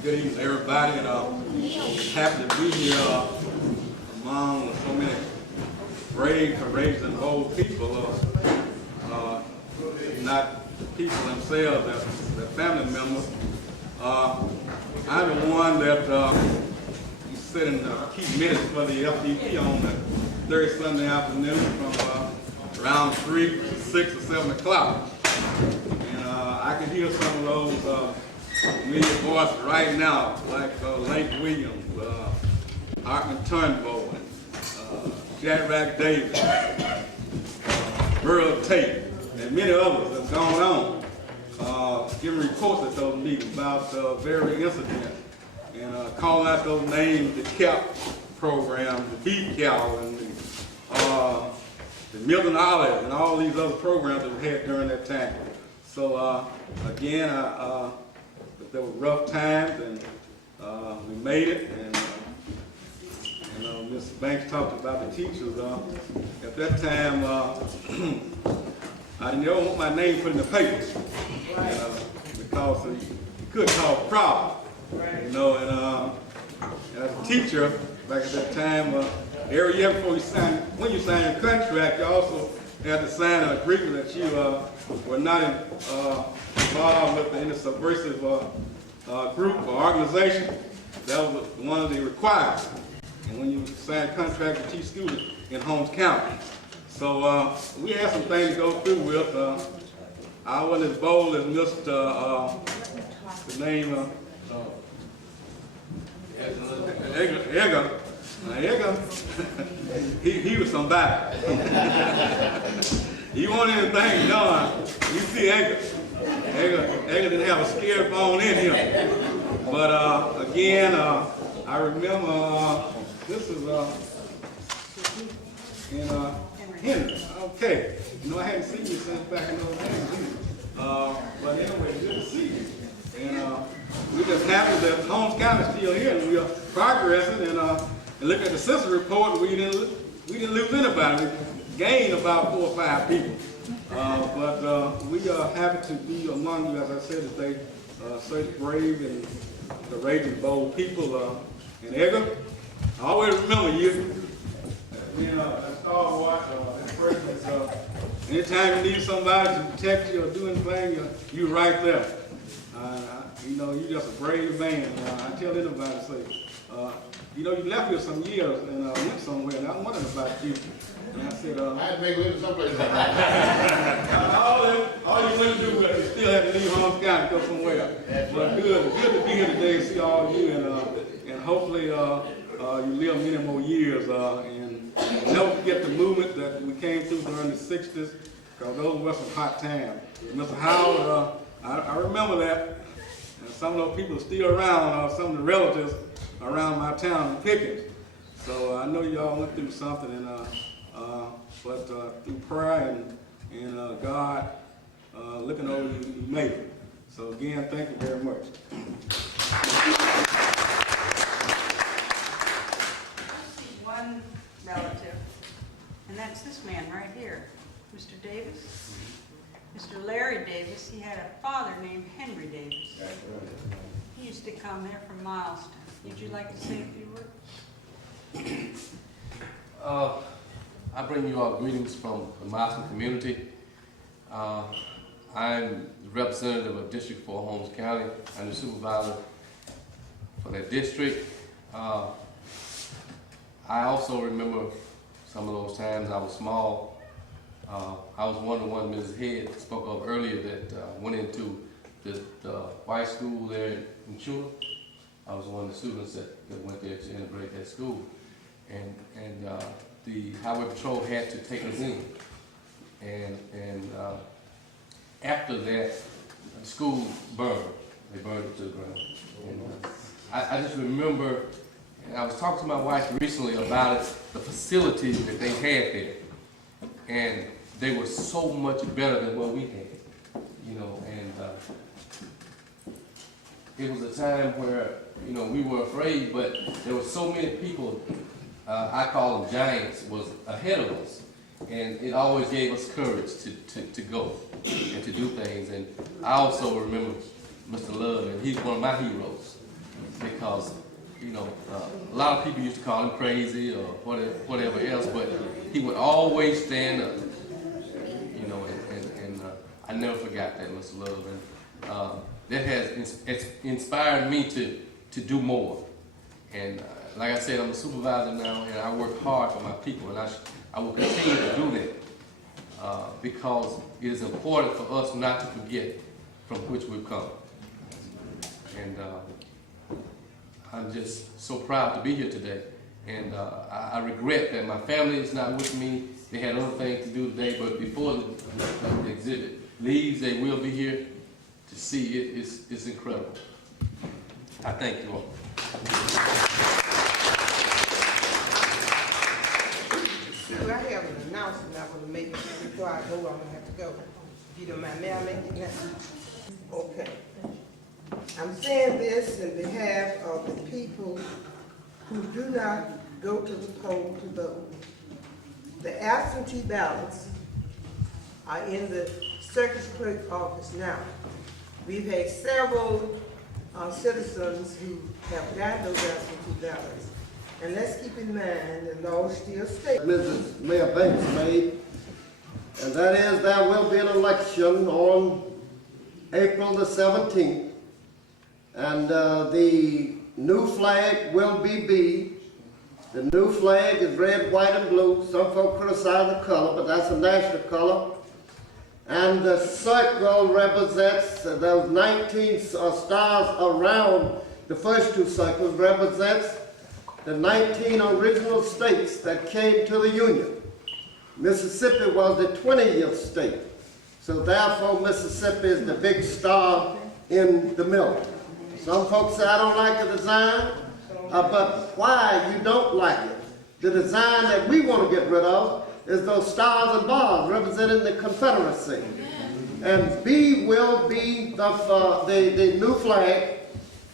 Good evening, everybody, and happy to be here among so many brave, courageous, and bold people. Not people themselves, they're family members. I'm the one that sit in keep minutes for the FDP on the third Sunday afternoon from around 3 to 6 or 7 o'clock. And I can hear some of those familiar voices right now, like Lake Williams, Hartman Turnbull, Shadrach Davis, Burl Tate, and many others have gone on, giving reports at those meetings about various incidents, and calling out those names, the CAP program, the beef cow, and the Milton Olive, and all these other programs that we had during that time. So again, there were rough times, and we made it. And Mr. Banks talked about the teachers. At that time, I didn't ever want my name put in the papers because you could cause problems. You know, and as a teacher back at that time, every year before when you sign a contract, you also had to sign an agreement that you were not involved with any subversive group or organization. That was one of the requirements. And when you sign a contract to teach students in Holmes County. So we had some things to go through with. I wasn't as bold as Mr. The name Edgar. He was somebody. He wanted anything done. You see Edgar didn't have a scare bone in him. But again, I remember this is in Henry. Okay. You know, I hadn't seen you since back in those days. But anyway, good to see you. And we're just happy that Holmes County is still here and we are progressing. And look at the census report, we didn't lose anybody. We gained about 4 or 5 people. But we are happy to be among you, as I said today, such brave and courageous, bold people. And Edgar, I always remember you. Being a stalwart, anytime you need somebody to protect you or do anything, you're right there. You know, you're just a brave man. I tell anybody, say, you know, you left here some years and went somewhere, and I wondered about you. And I said, I had to make a living someplace. all you went to do was you still had to leave Holmes County to go somewhere. But good to be here today and see all of you, and hopefully you live many more years. And never forget the movement that we came through during the 60s, because those were some hot times. Mr. Howard, I remember that. And some of those people are still around, some of the relatives around my town in Pickens. So I know you all went through something, and but through prayer and God looking over you, you made it. So again, thank you very much. One relative, and that's this man right here, Mr. Davis. Mr. Larry Davis, he had a father named Henry Davis. He used to come there from Mileston. Would you like to say a few words? I bring you all greetings from the Mileston community. I'm the representative of District 4 Holmes County. I'm the supervisor for that district. I also remember some of those times I was small. I was one of the ones Mrs. Head spoke of earlier that went into the white school there in Chula. I was one of the students that went there to integrate that school. And the Highway Patrol had to take us in. And after that, the school burned. They burned it to the ground. And I just remember, and I was talking to my wife recently about it, the facilities that they had there. And they were so much better than what we had, you know, and it was a time where, you know, we were afraid, but there were so many people, I call them giants, was ahead of us. And it always gave us courage to go and to do things. And I also remember Mr. Love, and he's one of my heroes, because, you know, a lot of people used to call him crazy or whatever else, but he would always stand up, you know, and I never forgot that, Mr. Love. And that has inspired me to do more. And like I said, I'm a supervisor now, and I work hard for my people, and I will continue to do that because it is important for us not to forget from which we've come. And I'm just so proud to be here today. And I regret that my family is not with me. They had other things to do today, but before the exhibit leaves, they will be here to see it. It's incredible. I thank you all. So I have an announcement I want to make before I go. I'm going to have to go. If you don't mind, may I make it now? Okay. I'm saying this in behalf of the people who do not go to the poll to vote. The absentee ballots are in the circuit clerk office now. We've had several citizens who have gotten those absentee ballots. And let's keep in mind the law still states. Mrs. Mayor Banks made, and that is there will be an election on April the 17th, and the new flag will be The new flag is red, white, and blue. Some folk criticize the color, but that's a national color. And the circle represents those 19 stars around the first two circles represents the 19 original states that came to the Union. Mississippi was the 20th state. So therefore, Mississippi is the big star in the middle. Some folks say, I don't like the design, but why you don't like it? The design that we want to get rid of is those stars and bars representing the Confederacy. And B will be the new flag,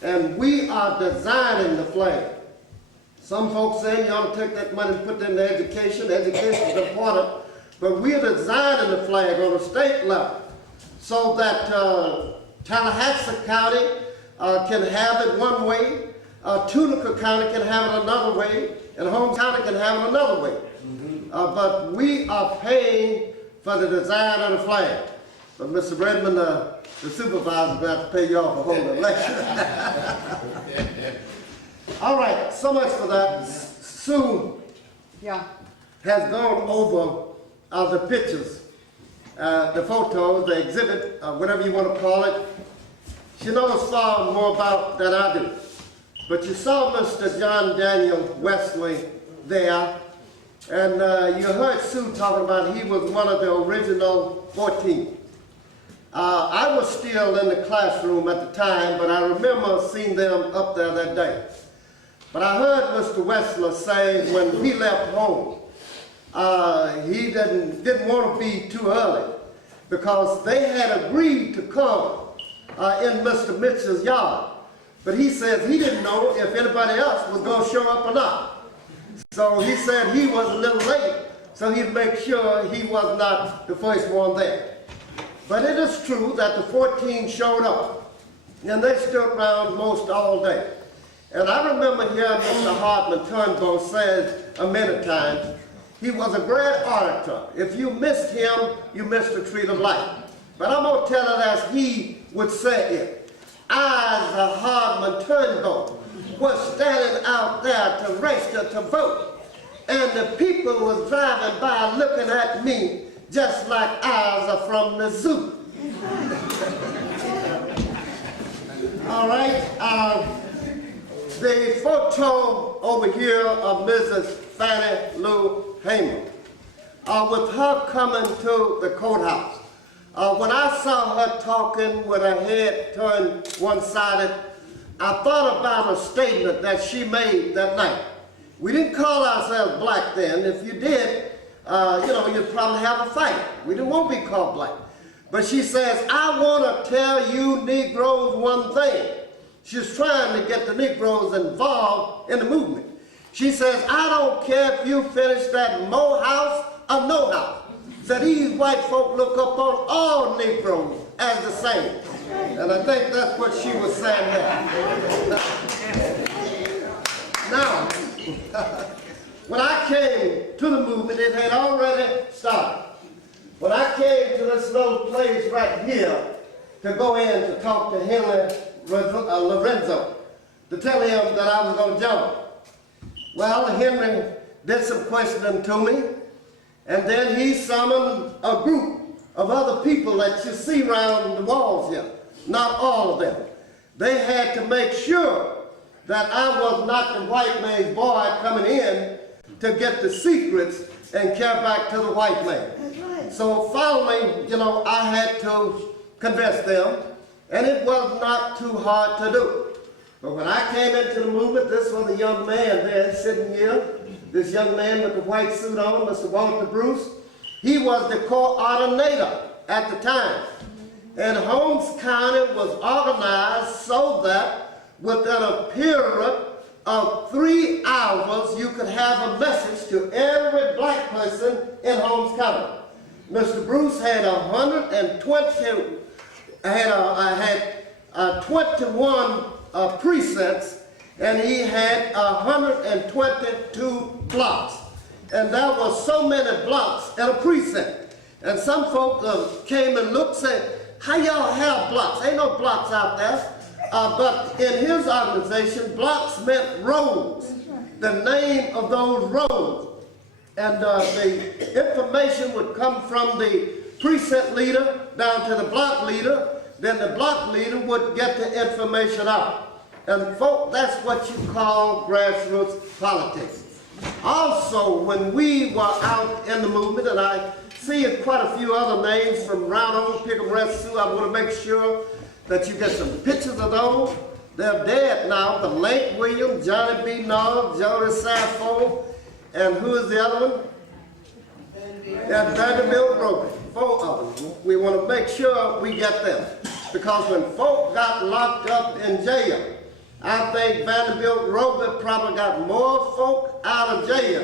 and we are designing the flag. Some folks say you ought to take that money and put it into education. Education is important, but we're designing the flag on a state level so that Tallahassee County can have it one way, Tunica County can have it another way, and Holmes County can have it another way. But we are paying for the design of the flag. But Mr. Redmond, the supervisor, is going to have to pay you off for holding a lecture. All right, so much for that. Sue has gone over the pictures, the photos, the exhibit, whatever you want to call it. She knows far more about than I do. But you saw Mr. John Daniel Wesley there, and you heard Sue talking about he was one of the original 14. I was still in the classroom at the time, but I remember seeing them up there that day. But I heard Mr. Wesley say when he left home, he didn't want to be too early because they had agreed to come in Mr. Mitchell's yard. But he says he didn't know if anybody else was going to show up or not. So he said he was a little late, so he'd make sure he was not the first one there. But it is true that the 14 showed up, and they stood around most all day. And I remember hearing Mr. Hartman Turnbull say many times, he was a great orator. If you missed him, you missed the tree of life. But I'm going to tell it as he would say it. I, the Hartman Turnbull, was standing out there to register to vote. And the people was driving by looking at me just like eyes are from the zoo. All right. The photo over here of Mrs. Fannie Lou Hamer, with her coming to the courthouse. When I saw her talking with her head turned one-sided, I thought about a statement that she made that night. We didn't call ourselves black then. If you did, you'd probably have a fight. We didn't want to be called black. But she says, I want to tell you Negroes one thing. She's trying to get the Negroes involved in the movement. She says, I don't care if you finish that Mo house or no house. So these white folk look up on all Negroes as the same. And I think that's what she was saying there. Now, when I came to the movement, it had already started. When I came to this little place right here to go in to talk to Henry Lorenzo, to tell him that I was going to join. Well, Henry did some questioning to me, and then he summoned a group of other people that you see around the walls here, not all of them. They had to make sure that I was not the white man's boy coming in to get the secrets and carry back to the white man. Right. So finally, I had to convince them, and it was not too hard to do. But when I came into the movement, this was a young man there sitting here, this young man with the white suit on, Mr. Walter Bruce. He was the coordinator at the time. And Holmes County was organized so that within a period of 3 hours, you could have a message to every black person in Holmes County. Mr. Bruce had 21 precincts, and he had 122 blocks. And there were so many blocks in a precinct. And some folk came and looked and said, how y'all have blocks? Ain't no blocks out there. But in his organization, blocks meant roads. the name of those roads. And the information would come from the precinct leader down to the block leader. Then the block leader would get the information out. And folk, that's what you call grassroots politics. Also, when we were out in the movement, and I see quite a few other names from Round Oak, Pickham, Rescue, I want to make sure that you get some pictures of those. They're dead now, but Lake Williams, Johnny B. Nog, Jody Sappho, and who is the other one? And Vanderbilt Broken. 4 of them. We want to make sure we get them. Because when folk got locked up in jail, I think Vanderbilt Rover probably got more folk out of jail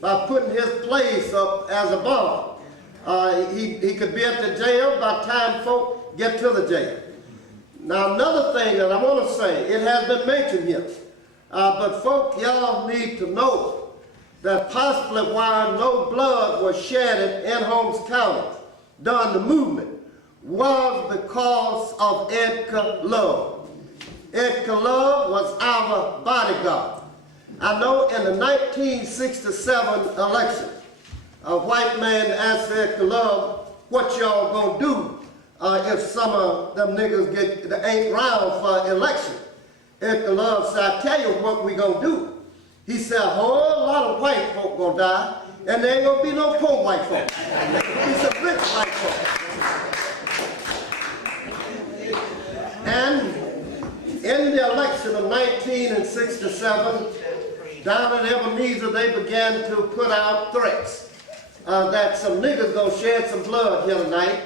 by putting his place up as a bond. He could be at the jail by the time folk get to the jail. Now another thing that I want to say, it has been mentioned here, but folk, y'all need to know that possibly why no blood was shedded in Holmes County during the movement was because of Edgar Love. Edgar Love was our bodyguard. I know in the 1967 election, a white man asked Edgar Love, what y'all gonna do if some of them niggas ain't round for election? Edgar Love said, I tell you what we gonna do. He said, a whole lot of white folk gonna die, and there ain't gonna be no poor white folk. He said, rich white folk. And in the election of 1967, down at Ebenezer, they began to put out threats that some niggas gonna shed some blood here tonight.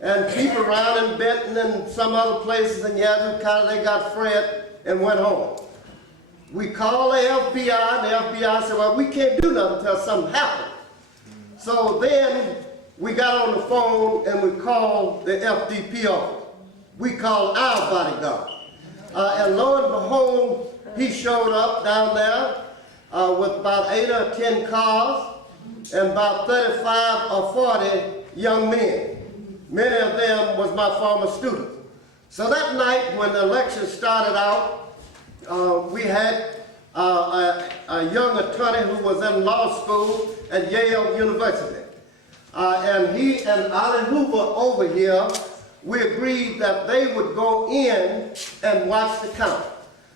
And people around in Benton and some other places in Yazoo County, they got Fred and went home. We called the FBI, and the FBI said, well, we can't do nothing until something happens. So then we got on the phone and we called the FDP office. We called our bodyguard. And lo and behold, he showed up down there with about 8 or 10 cars and about 35 or 40 young men. Many of them was my former students. So that night when the election started out, we had a young attorney who was in law school at Yale University. And he and Ollie Hoover over here, we agreed that they would go in and watch the count.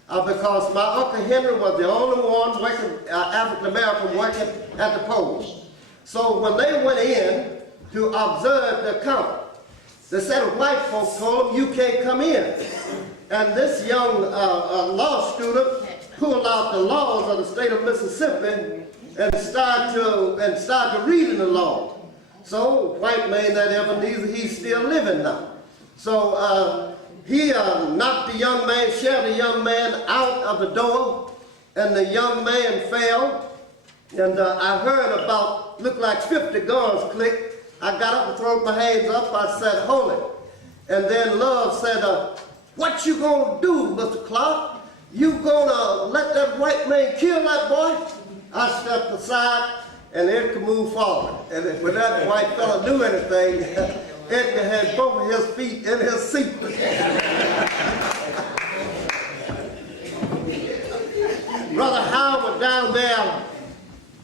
Because my Uncle Henry was the only one working, African-American working at the polls. So when they went in to observe the count, they said the white folks told them, you can't come in. And this young law student pulled out the laws of the state of Mississippi and started reading the law. So, white man that Ebenezer, he's still living now. So he knocked the young man, shoved the young man out of the door, and the young man fell. And I heard about, looked like 50 guns click. I got up and threw my hands up. I said, hold it. And then Love said, what you gonna do, Mr. Clark? You gonna let that white man kill that boy? I stepped aside and Edgar moved forward. And when that white fella do anything, Edgar had both of his feet in his seat. Brother Howard down there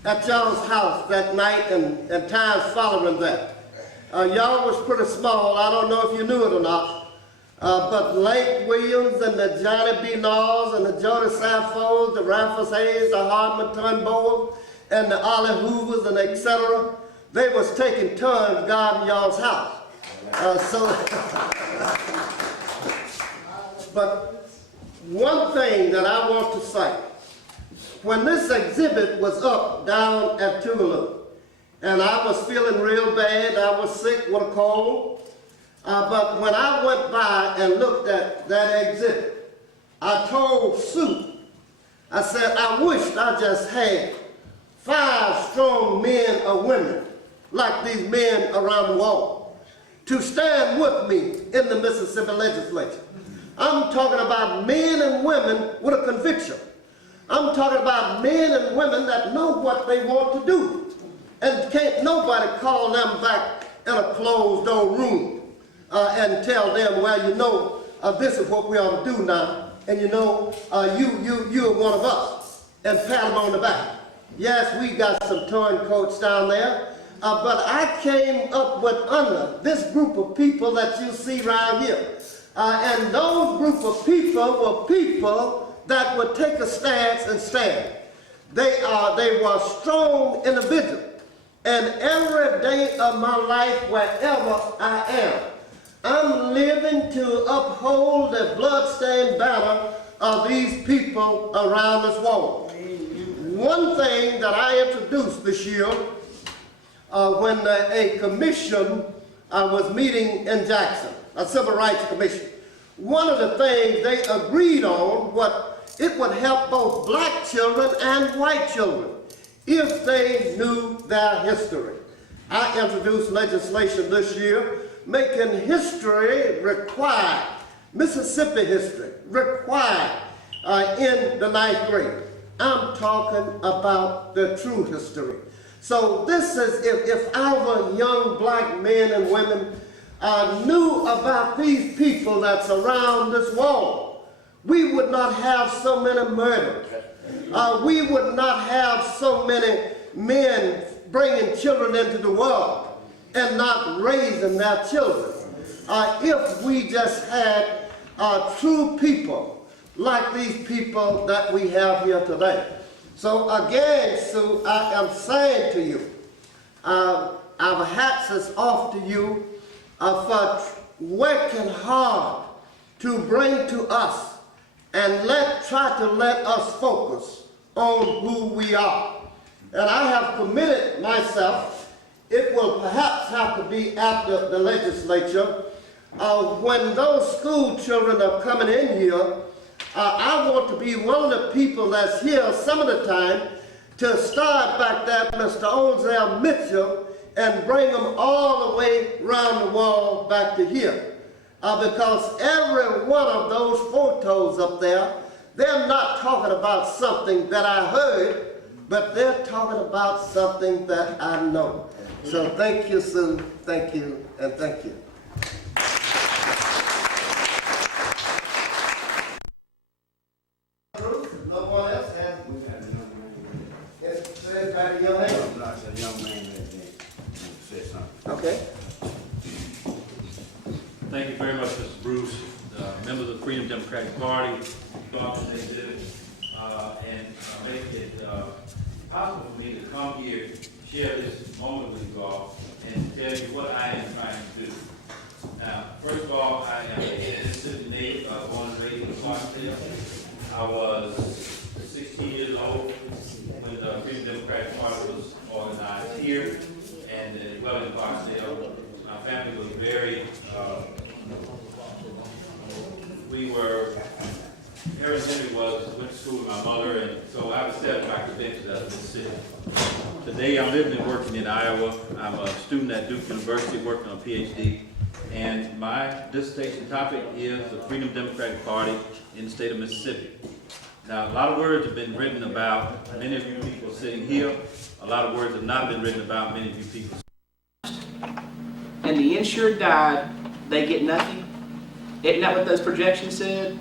at y'all's house that night and times following that. Y'all was pretty small. I don't know if you knew it or not. But Lake Williams and the Johnny B. Laws and the Jody Sappos, the Raffles Hayes, the Hardman Turnbows, and the Ollie Hoovers and etc., they was taking turns guarding y'all's house. But one thing that I want to say, when this exhibit was up down at Tougaloo, and I was feeling real bad, I was sick with a cold, but when I went by and looked at that exhibit, I told Sue, I said, I wished I just had 5 strong men or women like these men around the wall to stand with me in the Mississippi legislature. I'm talking about men and women with a conviction. I'm talking about men and women that know what they want to do. And can't nobody call them back in a closed door room and tell them, well, you know, this is what we ought to do now. And you know, you're one of us. and pat them on the back. Yes, we got some turncoats down there, but I came up with under this group of people that you see around here. And those group of people were people that would take a stance and stand. They were strong individuals. And every day of my life, wherever I am, I'm living to uphold the bloodstained banner of these people around this wall. One thing that I introduced this year when a commission was meeting in Jackson, a civil rights commission, one of the things they agreed on was it would help both black children and white children if they knew their history. I introduced legislation this year making history required, Mississippi history required in the 9th grade. I'm talking about the true history. So this is, if our young black men and women knew about these people that's around this wall, we would not have so many murders. We would not have so many men bringing children into the world and not raising their children. If we just had true people like these people that we have here today. So again, Sue, I am saying to you, our hats is off to you for working hard to bring to us and try to let us focus on who we are. And I have committed myself, it will perhaps have to be after the legislature, when those school children are coming in here, I want to be one of the people that's here some of the time to start back there, Mr. Ozell Mitchell, and bring them all the way around the wall back to here. Because every one of those photos up there, they're not talking about something that I heard, but they're talking about something that I know. So thank you, Sue, thank you, and thank you. No one else has. We got a young man. It's said by the young lady. That's a young man that said something. Okay. Thank you very much, Mr. Bruce, members of the Freedom Democratic Party, and make it possible for me to come here, share this moment with you all, and tell you what I am trying to do. Now, first of all, I am a Mississippi native, born and raised in Clarksdale. I was 16 years old when the Freedom Democratic Party was organized here, and as well in Clarksdale. My family was very, Aaron Henry went to school with my mother, and so I was set back to benches out of Mississippi. Today I'm living and working in Iowa. I'm a student at Duke University working on a PhD, and my dissertation topic is the Freedom Democratic Party in the state of Mississippi. Now, a lot of words have been written about many of you people sitting here. A lot of words have not been written about many of you people. And the insured died, they get nothing. Isn't that what those projections said?